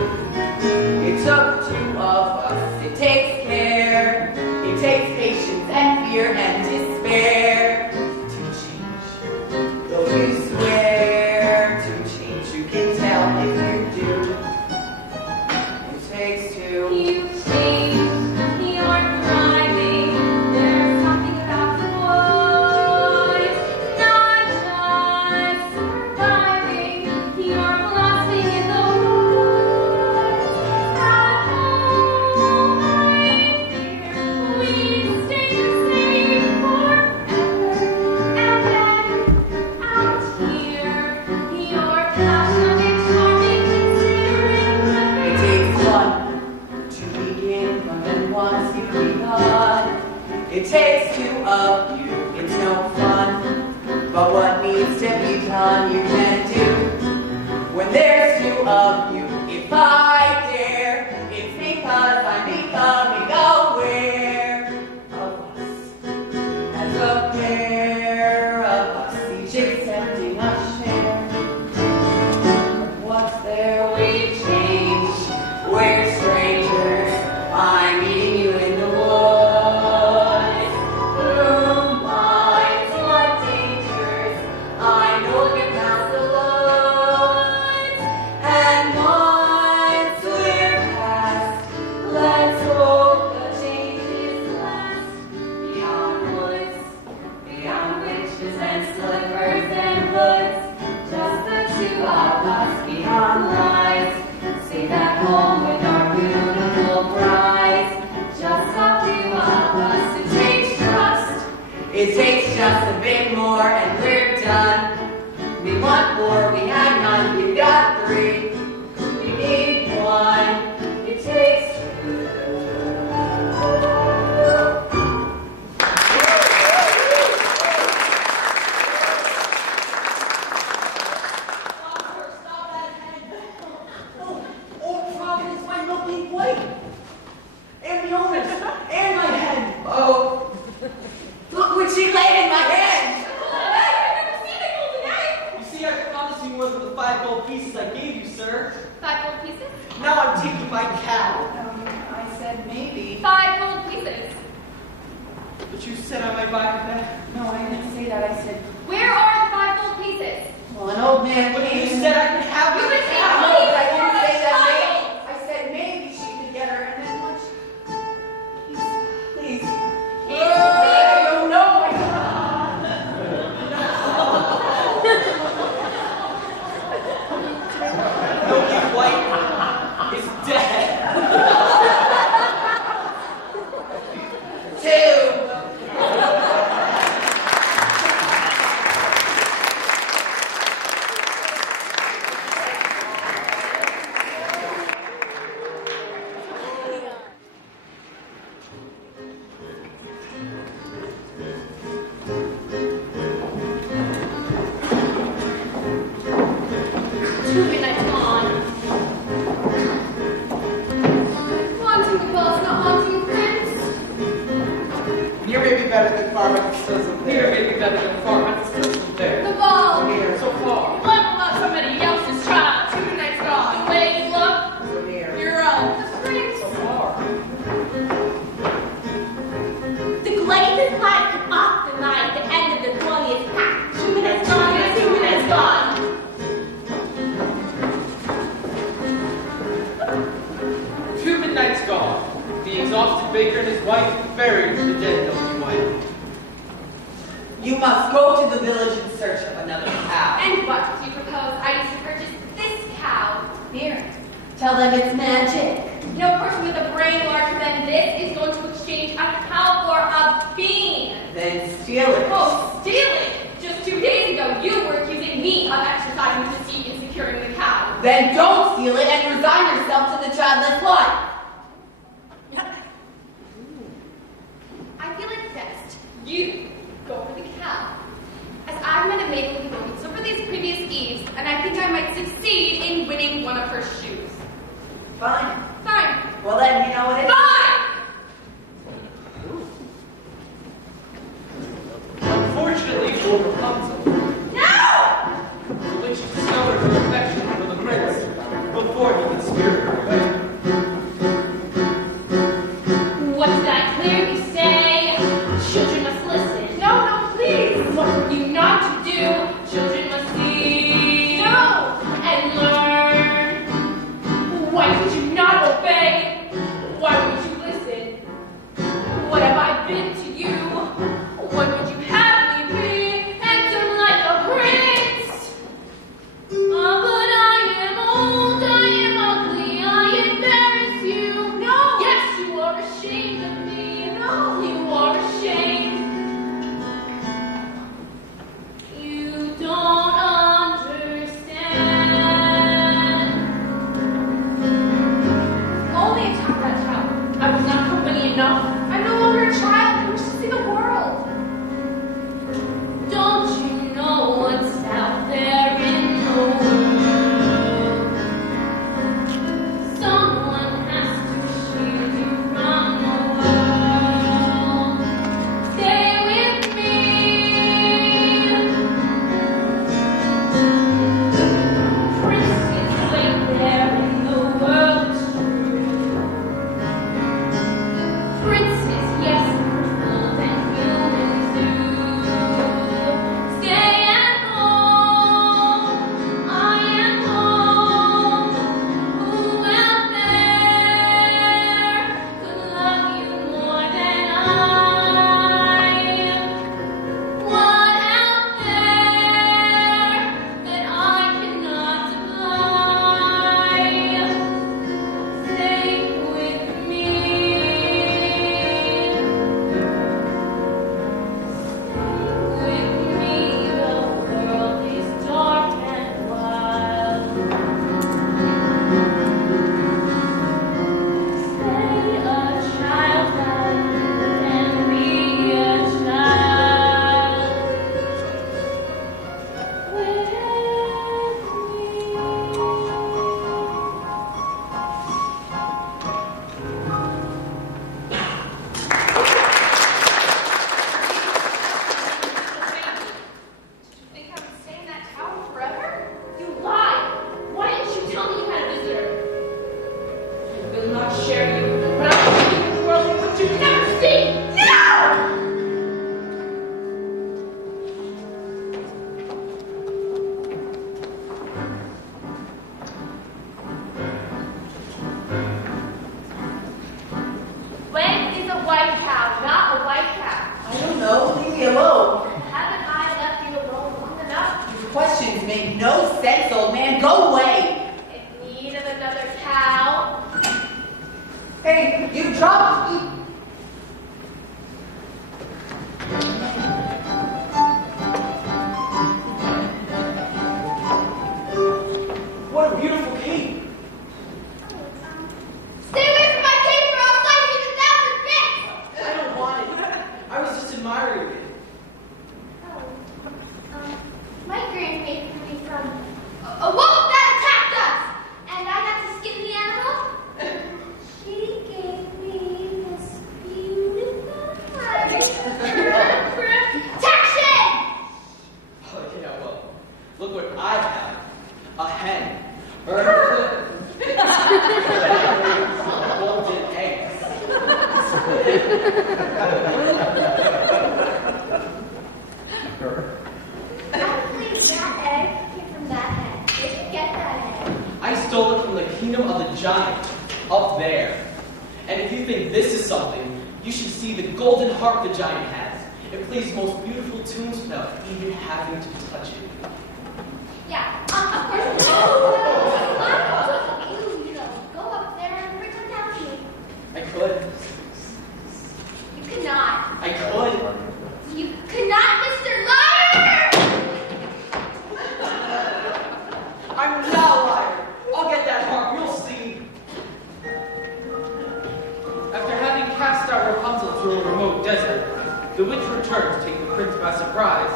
It took two of us. It takes care. It takes patience and fear and despair to change. Though you swear to change, you can tell if you do. It takes two. You changed, you're thriving. There's something about the boys, not just surviving. You're blasting in the woods. At home, right here, we stay the same forever. And then out here, you're passionate, charming, considering. It takes one to begin, but then once you've begun, it takes two of you. It's no fun, but what needs to be done, you can do. When there's two of you, if I dare, it's because I'm becoming aware of us as a pair of us, each accepting a share. What's there? We've changed. We're strangers. I'm meeting you in the woods. Through minds, what dangers? I know you pass the loads. And once we're past, let's hope the changes last. Beyond woods, beyond witches and slippers and hoods, just the two of us beyond lies. Stay back home with our beautiful brides. Just the two of us. It takes trust. It takes just a bit more and we're done. We want more, we had none, we've got three. We need one. It takes two. Oh, Providence, my milky white! And the owners, and my head! Oh, look what she laid in my hand. You see, I promised you one of the 5 gold pieces I gave you, sir. 5 gold pieces? Now I'm taking my cow. I said maybe. 5 gold pieces. But you said I might buy her back. No, I didn't say that. I said, Where are the 5 gold pieces? well, an old man But came. you said I could have You my would say cow. No, but I didn't for say a that. child. I said maybe she could get her, and then once please. Please. I don't know. Milky white is dead. Two. farm, but it's still some Here there. may be better than far, but it's still there. The ball. Near. So far. Level up somebody else's child. 2 nights gone. The way you look, So near. your own. The friX. So far. The glade is like off the night, the end of the 20th pack. 2 minutes gone, 2 minutes gone. 2 midnights gone. The exhausted baker and his wife buried the dead milky white. You must go to the village in search of another cow. And what do you propose I use to purchase this cow? Here, tell them it's magic. No person with a brain larger than this is going to exchange a cow for a bean. Then steal it. Oh, stealing! Just 2 days ago, you were accusing me of exercising deceit in securing the cow. Then don't steal it and resign yourself to the childless life. I feel like best you go for the cow. As I've met a maiden who roams over these previous eves, and I think I might succeed in winning one of her shoes. Fine. Fine. Well then, you know what it is. Fine! Unfortunately for Rapunzel, No! the witch discovered her affection for the prince before he could spirit her away. What did I clearly say? Children must listen. No, please. What are you not to do? Children must see. No! And learn. Why would you not obey? Why would you listen? What have I been to you? What would you have me be? Handsome like a prince. Ah, but I am old, I am ugly, I embarrass you. No. Yes, you are ashamed of me. No. You are ashamed. You don't understand. Only a child. I was not company enough. I'm no longer a child. I wish to see the world. Don't you know what's out there in the world? Someone has to shield you from the world. Stay with me. Princes wait there in the world is true. Princes, yes, fools and humans do. Stay at home. I am home. Who out there could love you more than I? What out there that I cannot supply? Stay with me. Stay with me. The world is dark and wild. Stay a child and be a child with me. Think I would stay in that tower forever? You lied! Why didn't you tell me you had a visitor? I will not share you, but I will see you in the world in which you never see! No! When is a white cow not a white cow? I don't know. Leave me alone. Haven't I left you alone long enough? These questions make no sense, old man. Go away. In need of another cow? Hey, you dropped me. What a beautiful cape! Stay away from my cave or I'll slice you to thousand bits! I don't want it. I was just admiring it. My grandmate threw me from a wolf that attacked us, and I got to skin the animal. She gave me this beautiful heart. giant, up there. And if you think this is something, you should see the golden harp the giant has. It plays the most beautiful tunes without even having to touch it. Yeah, of course. You go up there and bring them down to me. I could. You cannot. I could. You cannot, Mr. Liar! I'm not a liar. I'll get that harp. You'll see. After having cast out Rapunzel to a remote desert, the witch returned to take the prince by surprise.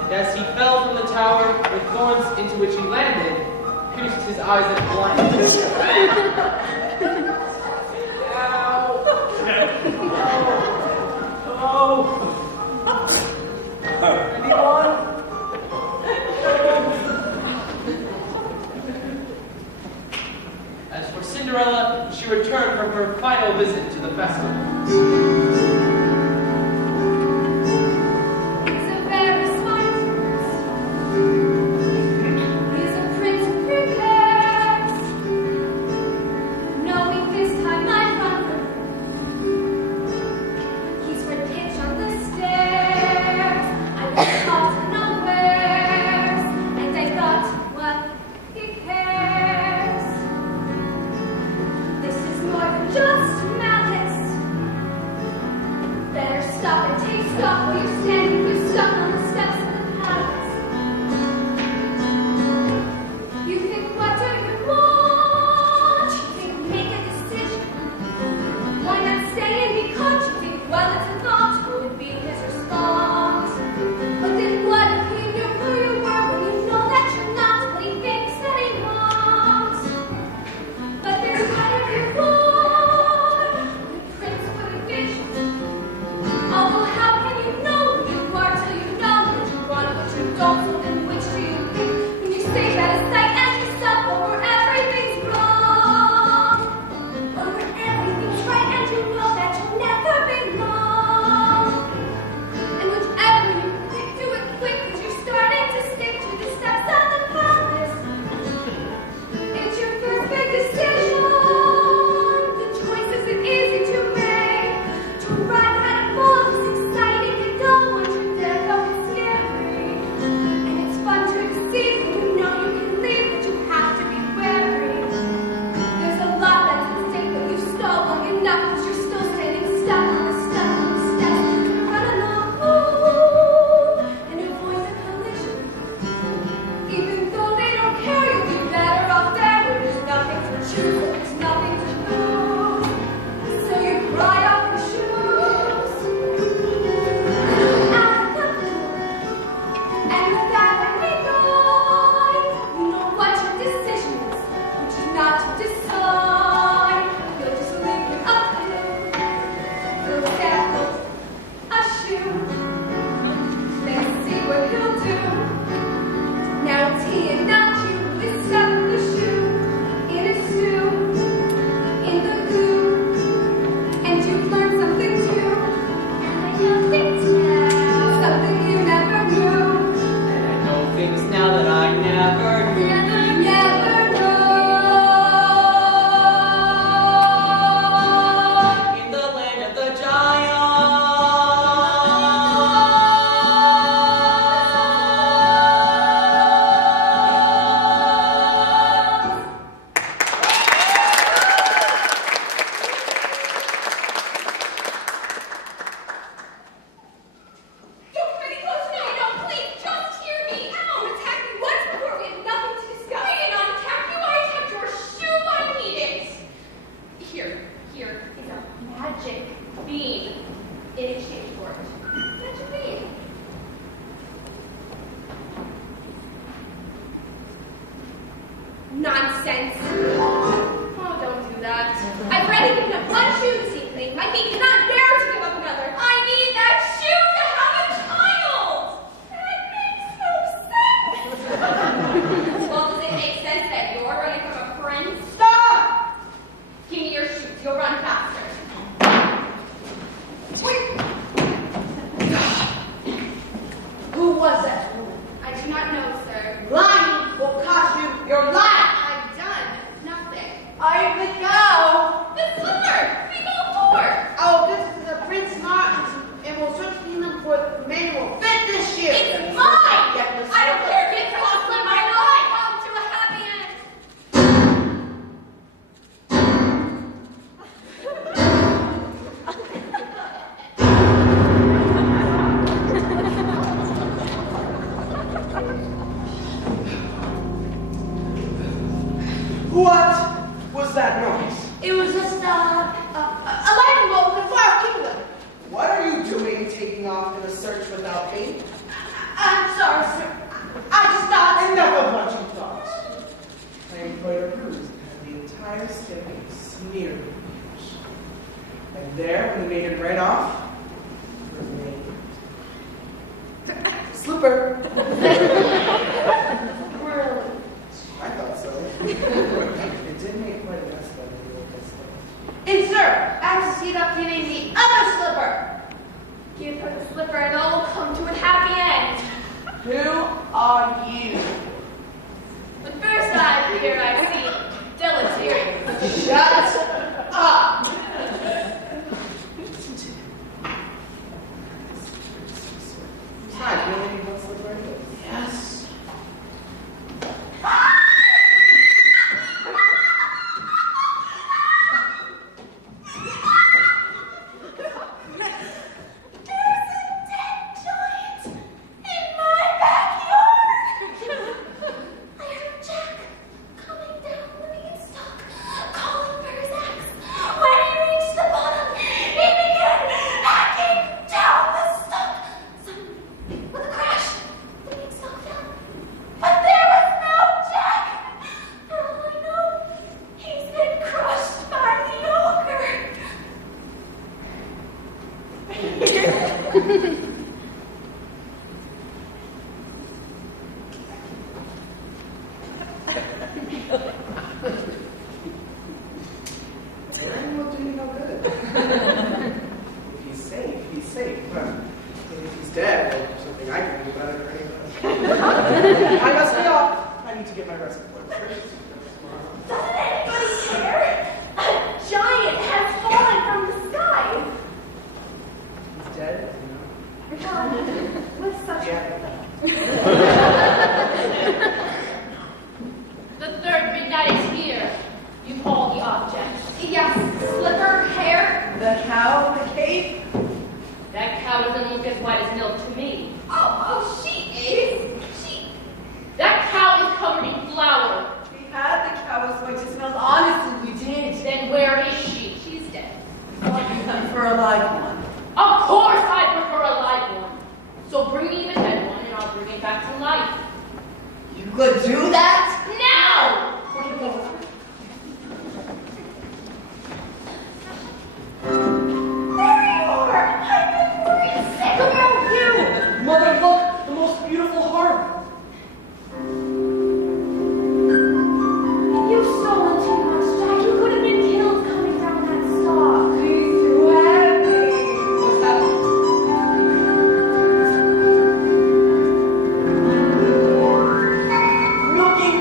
And as he fell from the tower, the thorns into which he landed pierced his eyes and blinded him. As for Cinderella, she returned from her final visit to the festival. He's a very smart prince. He's a prince who prepares, knowing this time might run from him. He's read pitch on the stairs. I was caught unawares, and I thought, what he cares. This is more than just malice. Better stop and take stock while you're standing here stuck on the steps of the palace. You think, what do you want? You think, make a decision. Why not stay and be caught? You think, well, it's a thought. Would be his response. But then what if he knew who you were when you know that you're not what he thinks that he wants? But there's whatever you want. The prince with a vision. Although how can you know who you are till you know that you want what you don't? So then which do you think when you say that a sight and yourself over everything's wrong? Over everything's right and you know that you'll never be wrong. And whichever you pick, do it quick 'cause you're starting to stick to the steps of the palace. It's your first big decision. The choice isn't easy to make. To ride at a ball is exciting. You don't want your death, though it's scary. And it's fun to exceed when you know you can leave, but you have to be wary. There's a lot that's at stake, but you stall long enough 'cause you're still standing stuck on the steps. Run along, ooh, and avoid the collision. Even though they don't care, you'll be better off there where there's nothing to choose, there's nothing to lose. So you cry off your shoes. Out the door. And with that when we go, you know what your decision is, which is not to decide. You'll just leave it up to you. For example, a shoe. Then see what he'll do. Now it's he and not you who is stuck with the shoe in a stew, in the goo. And you've learned something too. And I know things now. Something you never knew. And I know things now that I never knew. Never knew. In the land of the giants. Don't come any closer to me. No, please, just hear me out. Attack me once before we have nothing to discuss. I did not attack you. I attacked your shoe. I need it. Here is a magic bean in exchange for it. Magic bean. Nonsense. Oh, don't do that. I've already given up one shoe this evening. My feet cannot bear to give up another. I need that shoe to have a child. That makes no sense. Well, does it make sense that you're running from a prince? Stop! Give me your shoes. You'll run faster. Who was that woman? I do not know, sir. Lying will cost you your life. I've done church without me. I'm sorry, sir. I just thought. Enough of what you thought. I employed a ruse and had the entire staircase smeared with bleach. And there, when the maiden ran off, remained. Slipper. Really? I thought so. It did make quite a mess though when you looked at stuff. And sir, I'm to see about getting the other slipper. Give her the slipper and all will come to a happy end. Who are you? But first I fear I see deleterious. Shut up. Besides, you only need one slipper anyways. Yes. Time will do you no good. If he's safe, he's safe. But if he's dead, well, there's something I can do about it or anything. I must be off. I need to get my rest of work first. Doesn't anybody care? A giant has fallen from the sky. He's dead? With such Yeah. The third midnight is here. You call the object. Yes, slipper, hair. The cow, the cape. That cow doesn't look as white as milk to me. Oh, she is. That cow is covered in flour. We had the cow as much as smells. Honestly, we did. Then where is she? She's dead. Thought for a live one. Of course I prefer a live one. So bring me the dead one and I'll bring it back to life. You could do that? Now! There you are. I've been worried sick about you. Mother, look! The most beautiful harp! You've stolen too much, Jack. You could have been killed coming down that stalk. He's too happy. What's happening? Looking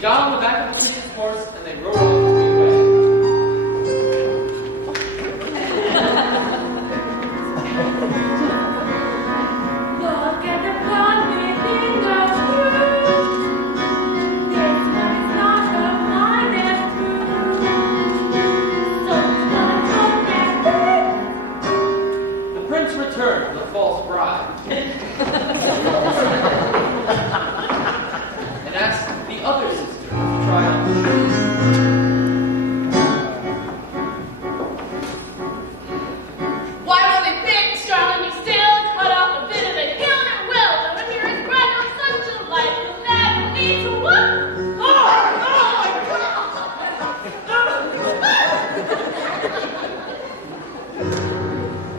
got on the back of the prince's horse and they rode off to be wed. Look at the fun within the fruit. This one is not the finest fruit. So it's gonna talk The prince returned the false bride and asked the other sister to try on the shoes. Why won't they fit strong and be still? Cut off a bit of the heel and it will. And when you're as bright on such a light, you'll never need to what?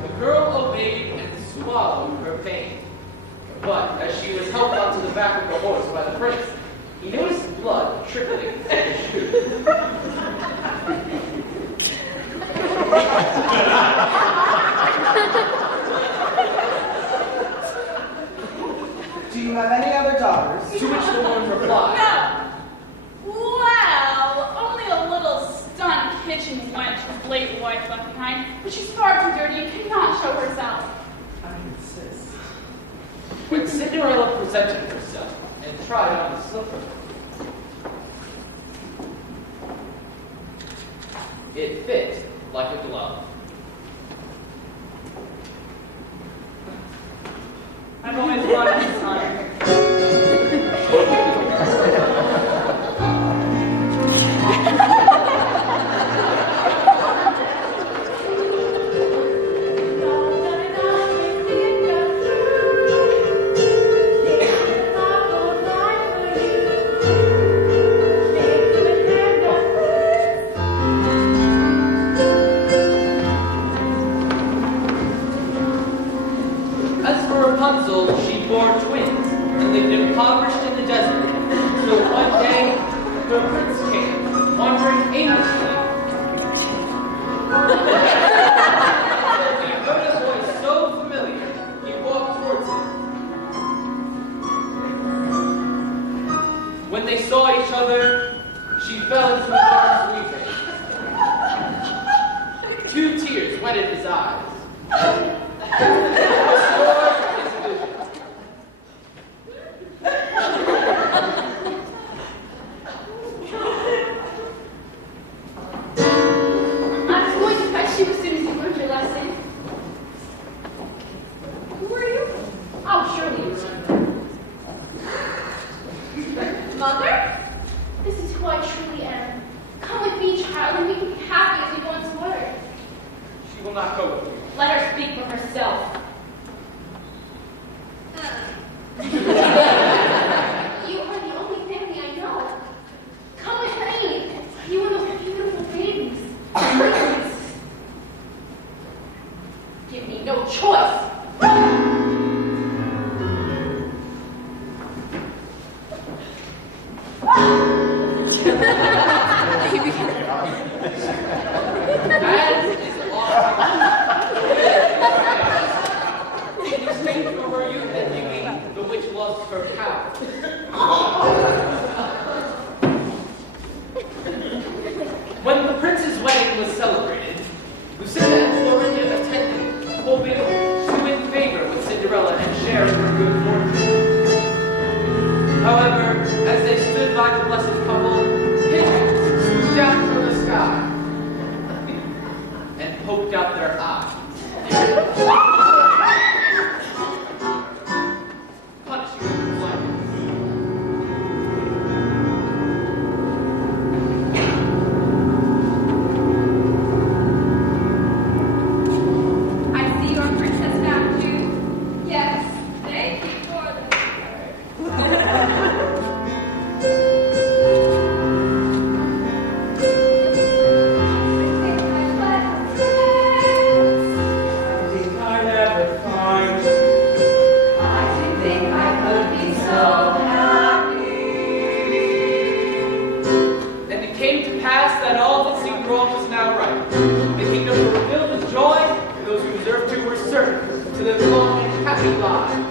The girl obeyed and swallowed her pain. But as she was helped onto the back of the horse by the prince, he noticed blood trickling from his shoe. Do you have any other daughters? To which the woman replied, No. Well, only a little stunned kitchen wench with late wife left behind, but she's far too dirty and cannot show herself. I insist. when Cinderella presented herself and tried on the slipper, it fit like a glove. I've always wanted this time. Rapunzel, she bore twins and lived impoverished in the desert. So one day, the prince came, wandering aimlessly. He heard a voice so familiar, he walked towards it. When they saw each other, she fell into his arms weeping. 2 tears wetted his eyes. Mother? This is who I truly am. Come with me, child, and we can be happy as we once were. She will not go with you. Let her speak for herself. You are the only family I know. Come with me. You are the beautiful babies. Give me no choice. As is often in exchange for her youth and beauty, the witch lost her power. When the prince's wedding was celebrated, Lucinda and Florinda attended, hoping to win favor with Cinderella and share her good fortune. However, as they stood by the blessed couple, pigeons swooped down from the sky and poked out their eyes, punishing them blindly. I see your princess statue. Yes, thank you for the And it came to pass that all that seemed wrong was now right. The kingdom was filled with joy, and those who deserved to were certain to live long and happy lives.